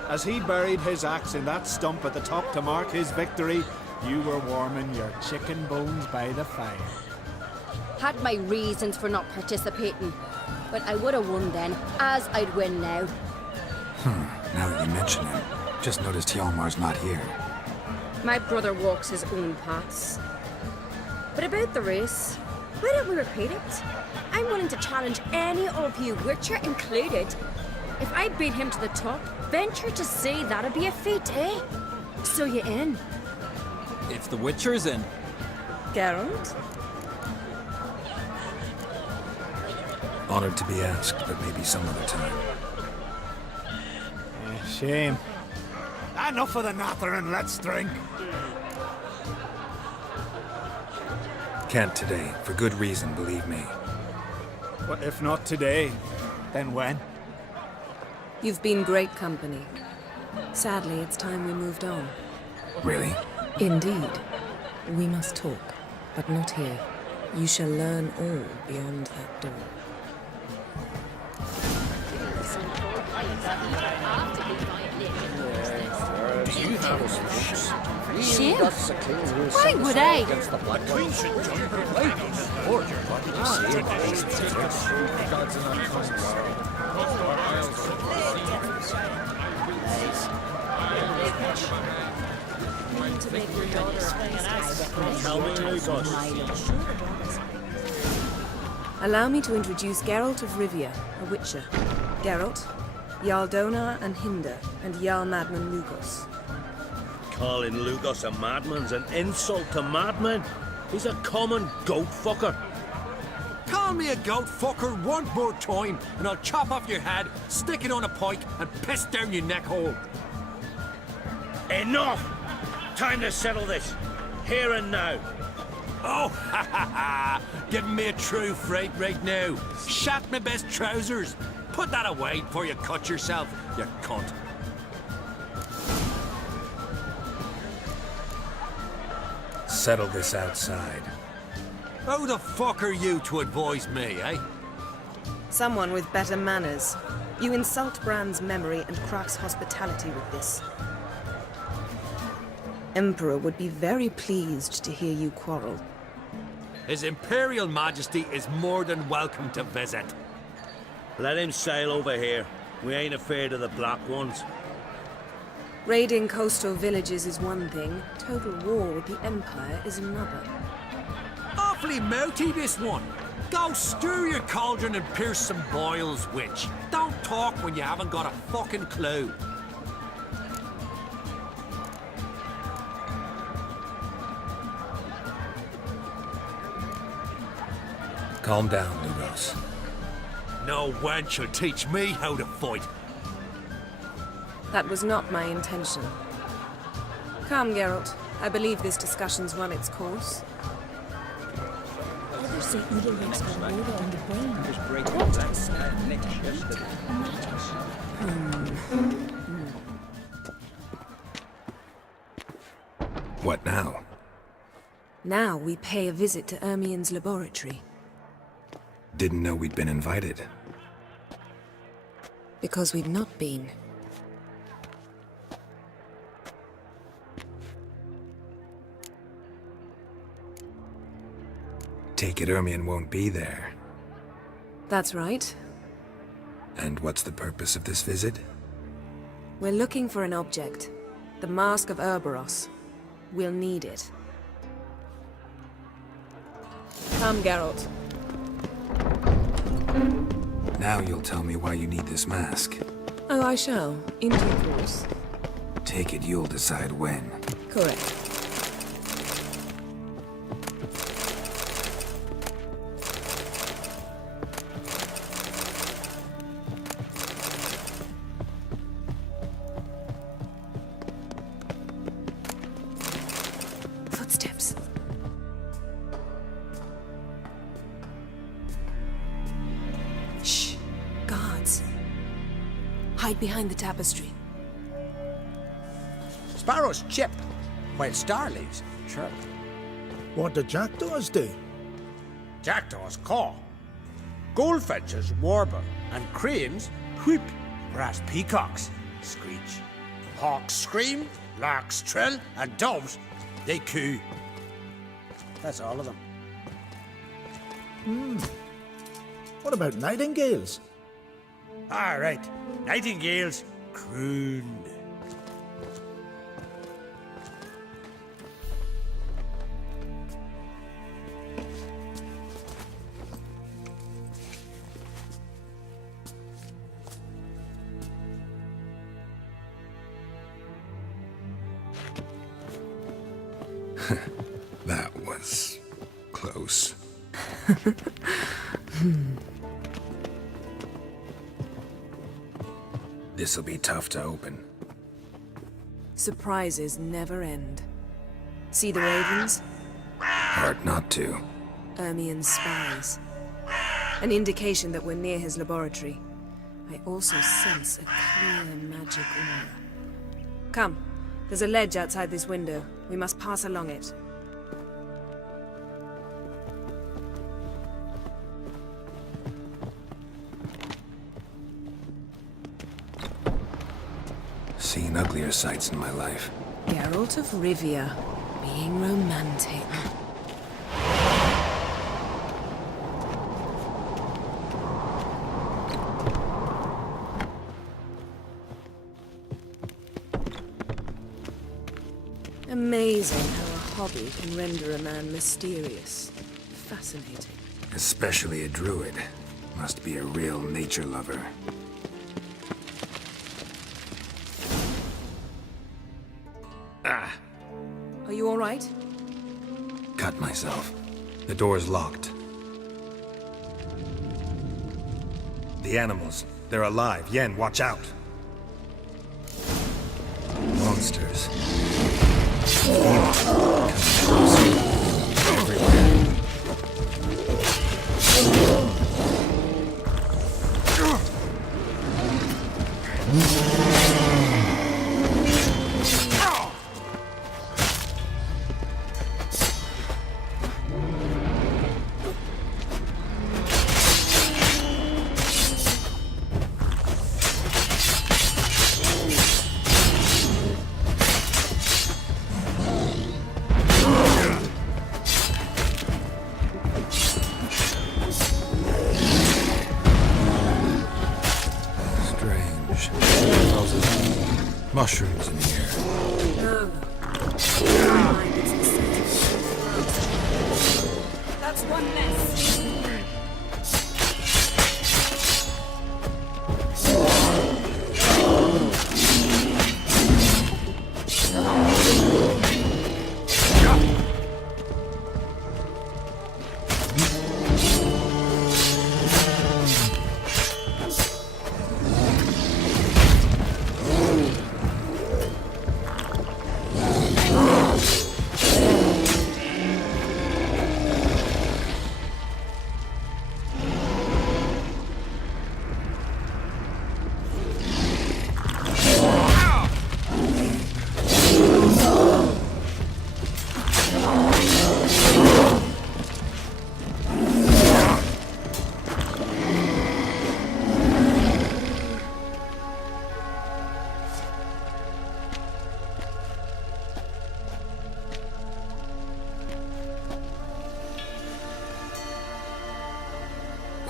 As he buried his axe in that stump at the top to mark his victory, you were warming your chicken bones by the fire. Had my reasons for not participating. But I would have won then, as I'd win now. Now that you mention it, just noticed Hjalmar's not here. My brother walks his own paths. But about the race, why don't we repeat it? I'm willing to challenge any of you, Witcher included. If I beat him to the top, venture to say that'd be a feat, eh? So you in? If the Witcher's in. Geralt? Honored to be asked, but maybe some other time. Shame. Enough of the nattering, let's drink. Can't today, for good reason, believe me. Well, if not today, then when? You've been great company. Sadly, it's time we moved on. Really? Indeed. We must talk, but not here. You shall learn all beyond that door. Shame. Why would I? Allow me to introduce Geralt of Rivia, a Witcher. Geralt, Jarl Donar and Hinder, and Jarl Madman Lugos. Calling Lugos a madman's an insult to madmen. He's a common goat fucker. Call me a goat fucker one more time, and I'll chop off your head, stick it on a pike, and piss down your neck hole. Enough! Time to settle this. Here and now. Oh, ha ha ha! Giving me a true fright right now. Shat my best trousers. Put that away before you cut yourself, you cunt. Settle this outside. Who the fuck are you to advise me, eh? Someone with better manners. You insult Bran's memory and Krak's hospitality with this. Emperor would be very pleased to hear you quarrel. His Imperial Majesty is more than welcome to visit. Let him sail over here. We ain't afraid of the Black Ones. Raiding coastal villages is one thing. Total war with the Empire is another. Awfully mouthy, this one. Go stir your cauldron and pierce some boils, witch. Don't talk when you haven't got a fucking clue. Calm down, Lugos. No wench will teach me how to fight. That was not my intention. Come, Geralt. I believe this discussion's run its course. Others say evil rings are loaded on the brain. What now? Now we pay a visit to Ermien's laboratory. Didn't know we'd been invited. Because we've not been. Take it Ermien won't be there. That's right. And what's the purpose of this visit? We're looking for an object. The Mask of Urboros. We'll need it. Come, Geralt. Now you'll tell me why you need this mask. Oh, I shall. In due course. Take it you'll decide when. Correct. Footsteps. Shh. Guards. Hide behind the tapestry. Sparrows chip, while starlings chirp. What do jackdaws do? Jackdaws caw. Goldfinches warble, and cranes whoop, whereas peacocks screech. Hawks scream, larks trill, and doves, they coo. That's all of them. What about nightingales? Ah, right. Nightingales crooned. That was close. This'll be tough to open. Surprises never end. See the ravens? Hard not to. Ermien's spies. An indication that we're near his laboratory. I also sense a clear magic aura. Come, there's a ledge outside this window. We must pass along it. Seen uglier sights in my life. Geralt of Rivia, being romantic. Amazing how a hobby can render a man mysterious. Fascinating. Especially a druid. Must be a real nature lover. Ah! Are you all right? Cut myself. The door's locked. The animals. They're alive. Yen, watch out! Monsters. Mushrooms in here. No. That's one less.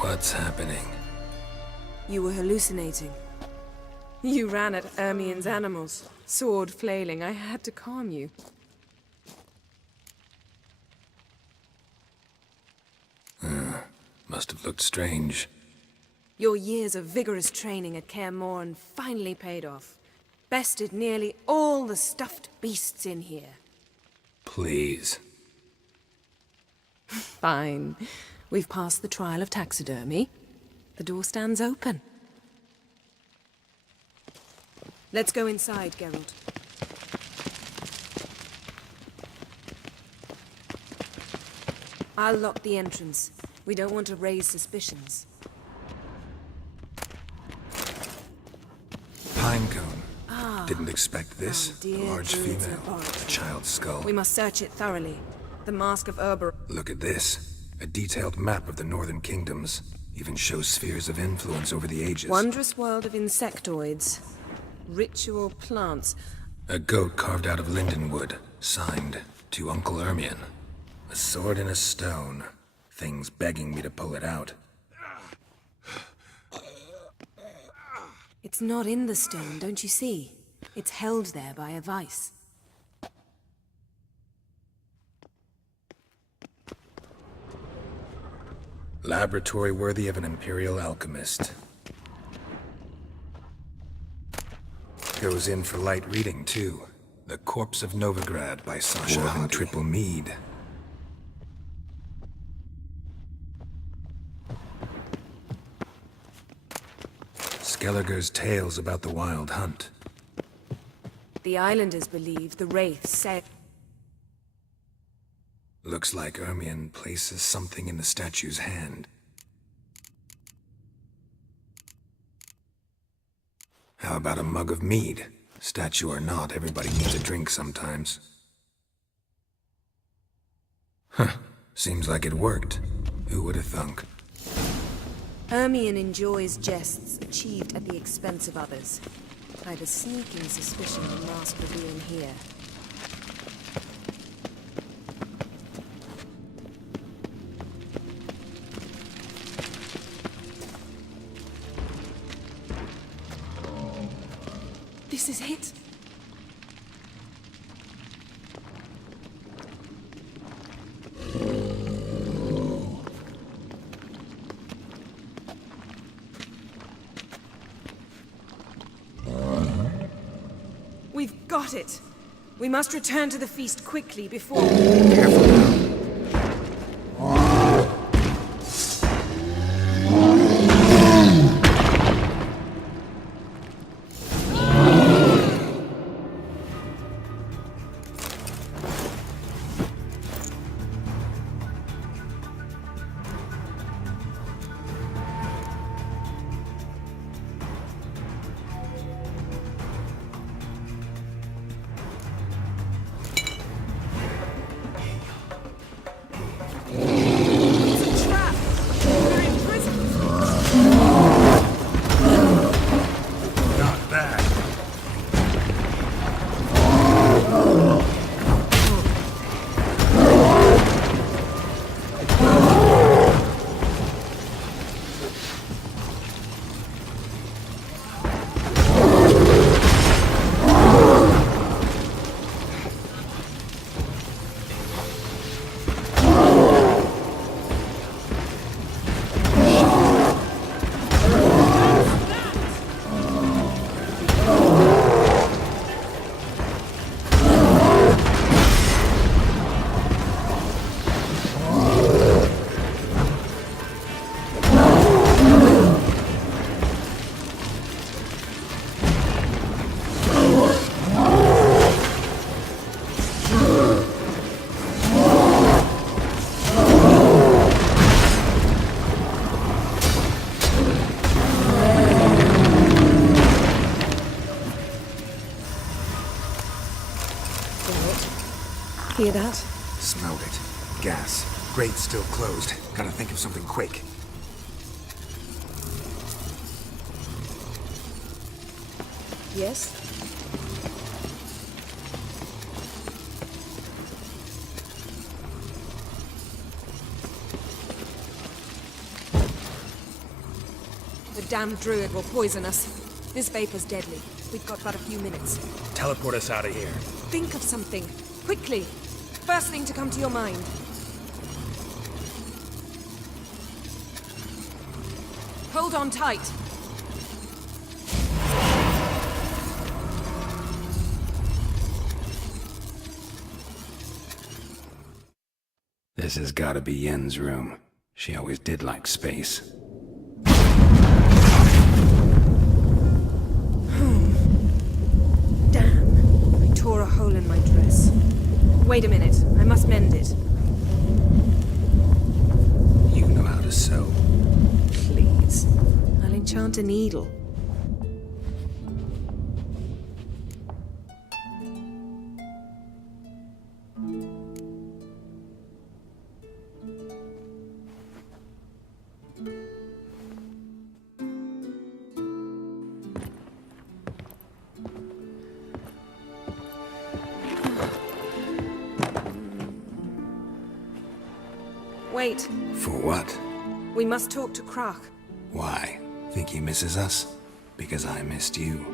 What's happening? You were hallucinating. You ran at Ermien's animals, sword flailing. I had to calm you. Must have looked strange. Your years of vigorous training at Kaer Morhen finally paid off. Bested nearly all the stuffed beasts in here. Please. Fine. We've passed the trial of taxidermy. The door stands open. Let's go inside, Geralt. I'll lock the entrance. We don't want to raise suspicions. Pinecone. Ah. Didn't expect this. Our dear A large druid's female. laboratory. A child's skull. We must search it thoroughly. The Mask of Urber. Look at this. A detailed map of the Northern Kingdoms. Even shows spheres of influence over the ages. Wondrous world of insectoids. Ritual plants. A goat carved out of lindenwood. Signed, to Uncle Ermien. A sword in a stone. Things begging me to pull it out. It's not in the stone, don't you see? It's held there by a vice. Laboratory worthy of an Imperial alchemist. Goes in for light reading, too. The Corpse of Novigrad by Sasha and Triple Mead. Skelliger's tales about the Wild Hunt. The islanders believe the wraiths say... Looks like Ermion places something in the statue's hand. How about a mug of mead? Statue or not, everybody needs a drink sometimes. Huh. Seems like it worked. Who would have thunk? Ermion enjoys jests achieved at the expense of others. I had a sneaking suspicion the mask would be in here. This is it. We've got it. We must return to the feast quickly before... Careful now. Hear that? Smelled it. Gas. Grate's still closed. Gotta think of something quick. Yes? The damned druid will poison us. This vapor's deadly. We've got but a few minutes. Teleport us out of here. Think of something. Quickly. First thing to come to your mind. Hold on tight. This has gotta be Yen's room. She always did like space. Damn. I tore a hole in my dress. Wait a minute. I must mend it. You know how to sew. Please. I'll enchant a needle. Wait. For what? We must talk to Krak. Why? Think he misses us? Because I missed you.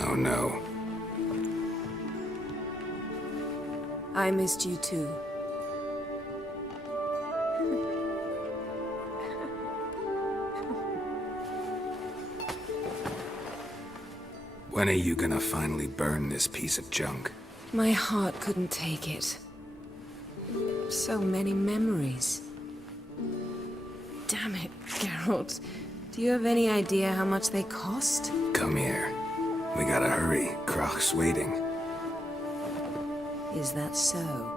Oh no. I missed you too. When are you gonna finally burn this piece of junk? My heart couldn't take it. So many memories. Damn it, Geralt. Do you have any idea how much they cost? Come here. We gotta hurry. Croc's waiting. Is that so?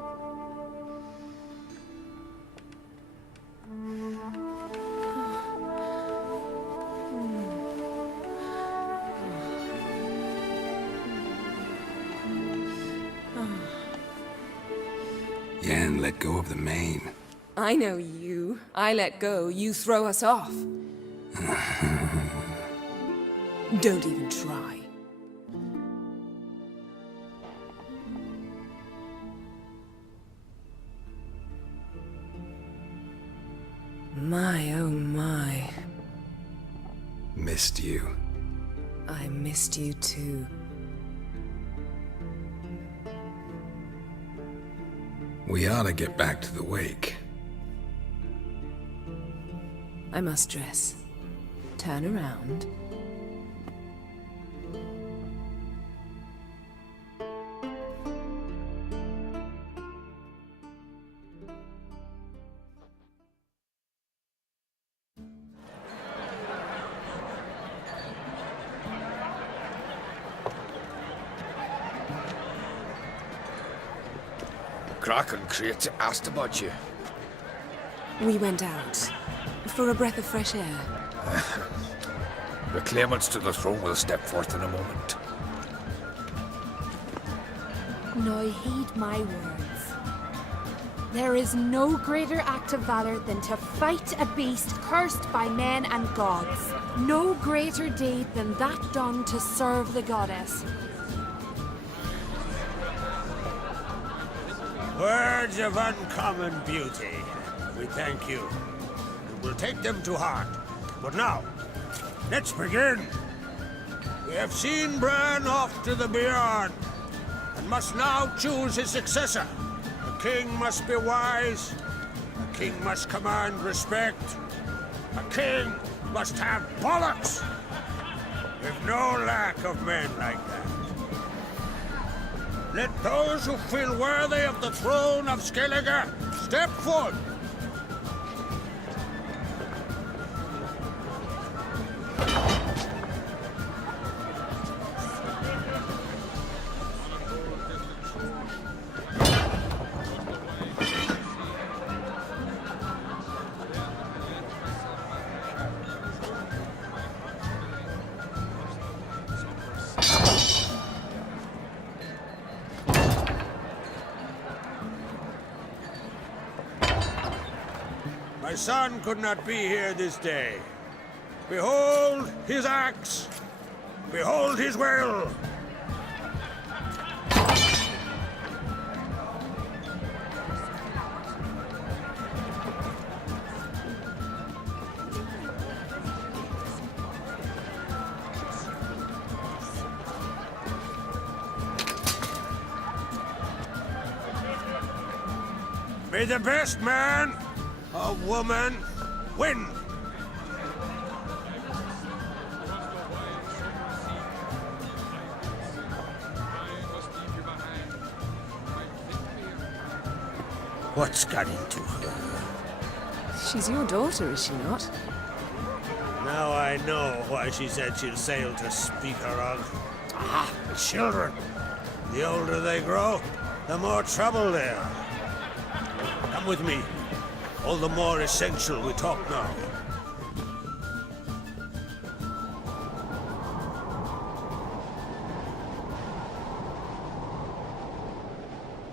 Yen, let go of the mane. I know you. I let go, you throw us off. Don't even try. My, oh my. Missed you. I missed you too. We ought to get back to the wake. I must dress. Turn around. Croc and Crate asked about you. We went out. For a breath of fresh air. The claimants to the throne will step forth in a moment. Now heed my words. There is no greater act of valor than to fight a beast cursed by men and gods. No greater deed than that done to serve the goddess. Words of uncommon beauty. We thank you. And we'll take them to heart. But now, let's begin. We have seen Bran off to the beyond, and must now choose his successor. A king must be wise. A king must command respect. A king must have bollocks. We've no lack of men like that. Let those who feel worthy of the throne of Skellige step forth. My son could not be here this day. Behold his axe. Behold his will. May the best man or woman win. What's got into her? She's your daughter, is she not? Now I know why she said she'll sail to speak her of. Ah, children. The older they grow, the more trouble they are. Come with me. All the more essential we talk now.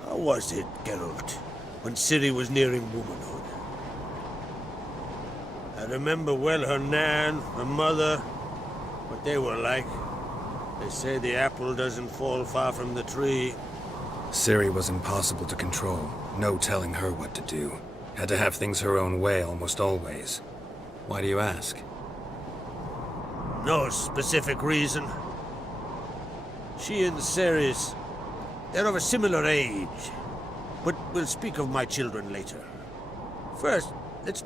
How was it, Geralt? when Ciri was nearing womanhood. I remember well her nan, her mother, what they were like. They say the apple doesn't fall far from the tree. Ciri was impossible to control. No telling her what to do. Had to have things her own way almost always. Why do you ask? No specific reason. She and Ceres, they're of a similar age. But we'll speak of my children later. First, let's...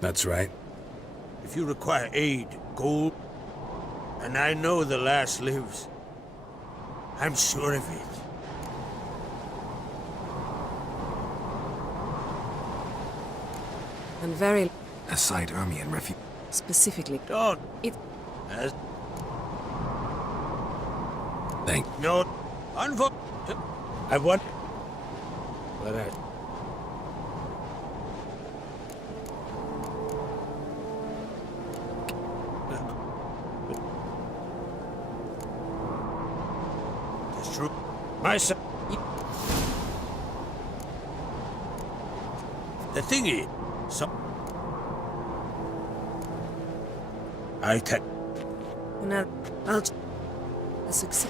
That's right. If you require aid, gold, and I know the lass lives, I'm sure of it. And very... A side Ermian refuge. Specifically... Don't. It... As... Thank... No. Unfor... I've won. But I... That's true. My son... The thing is... I take... Now, I'll... A success...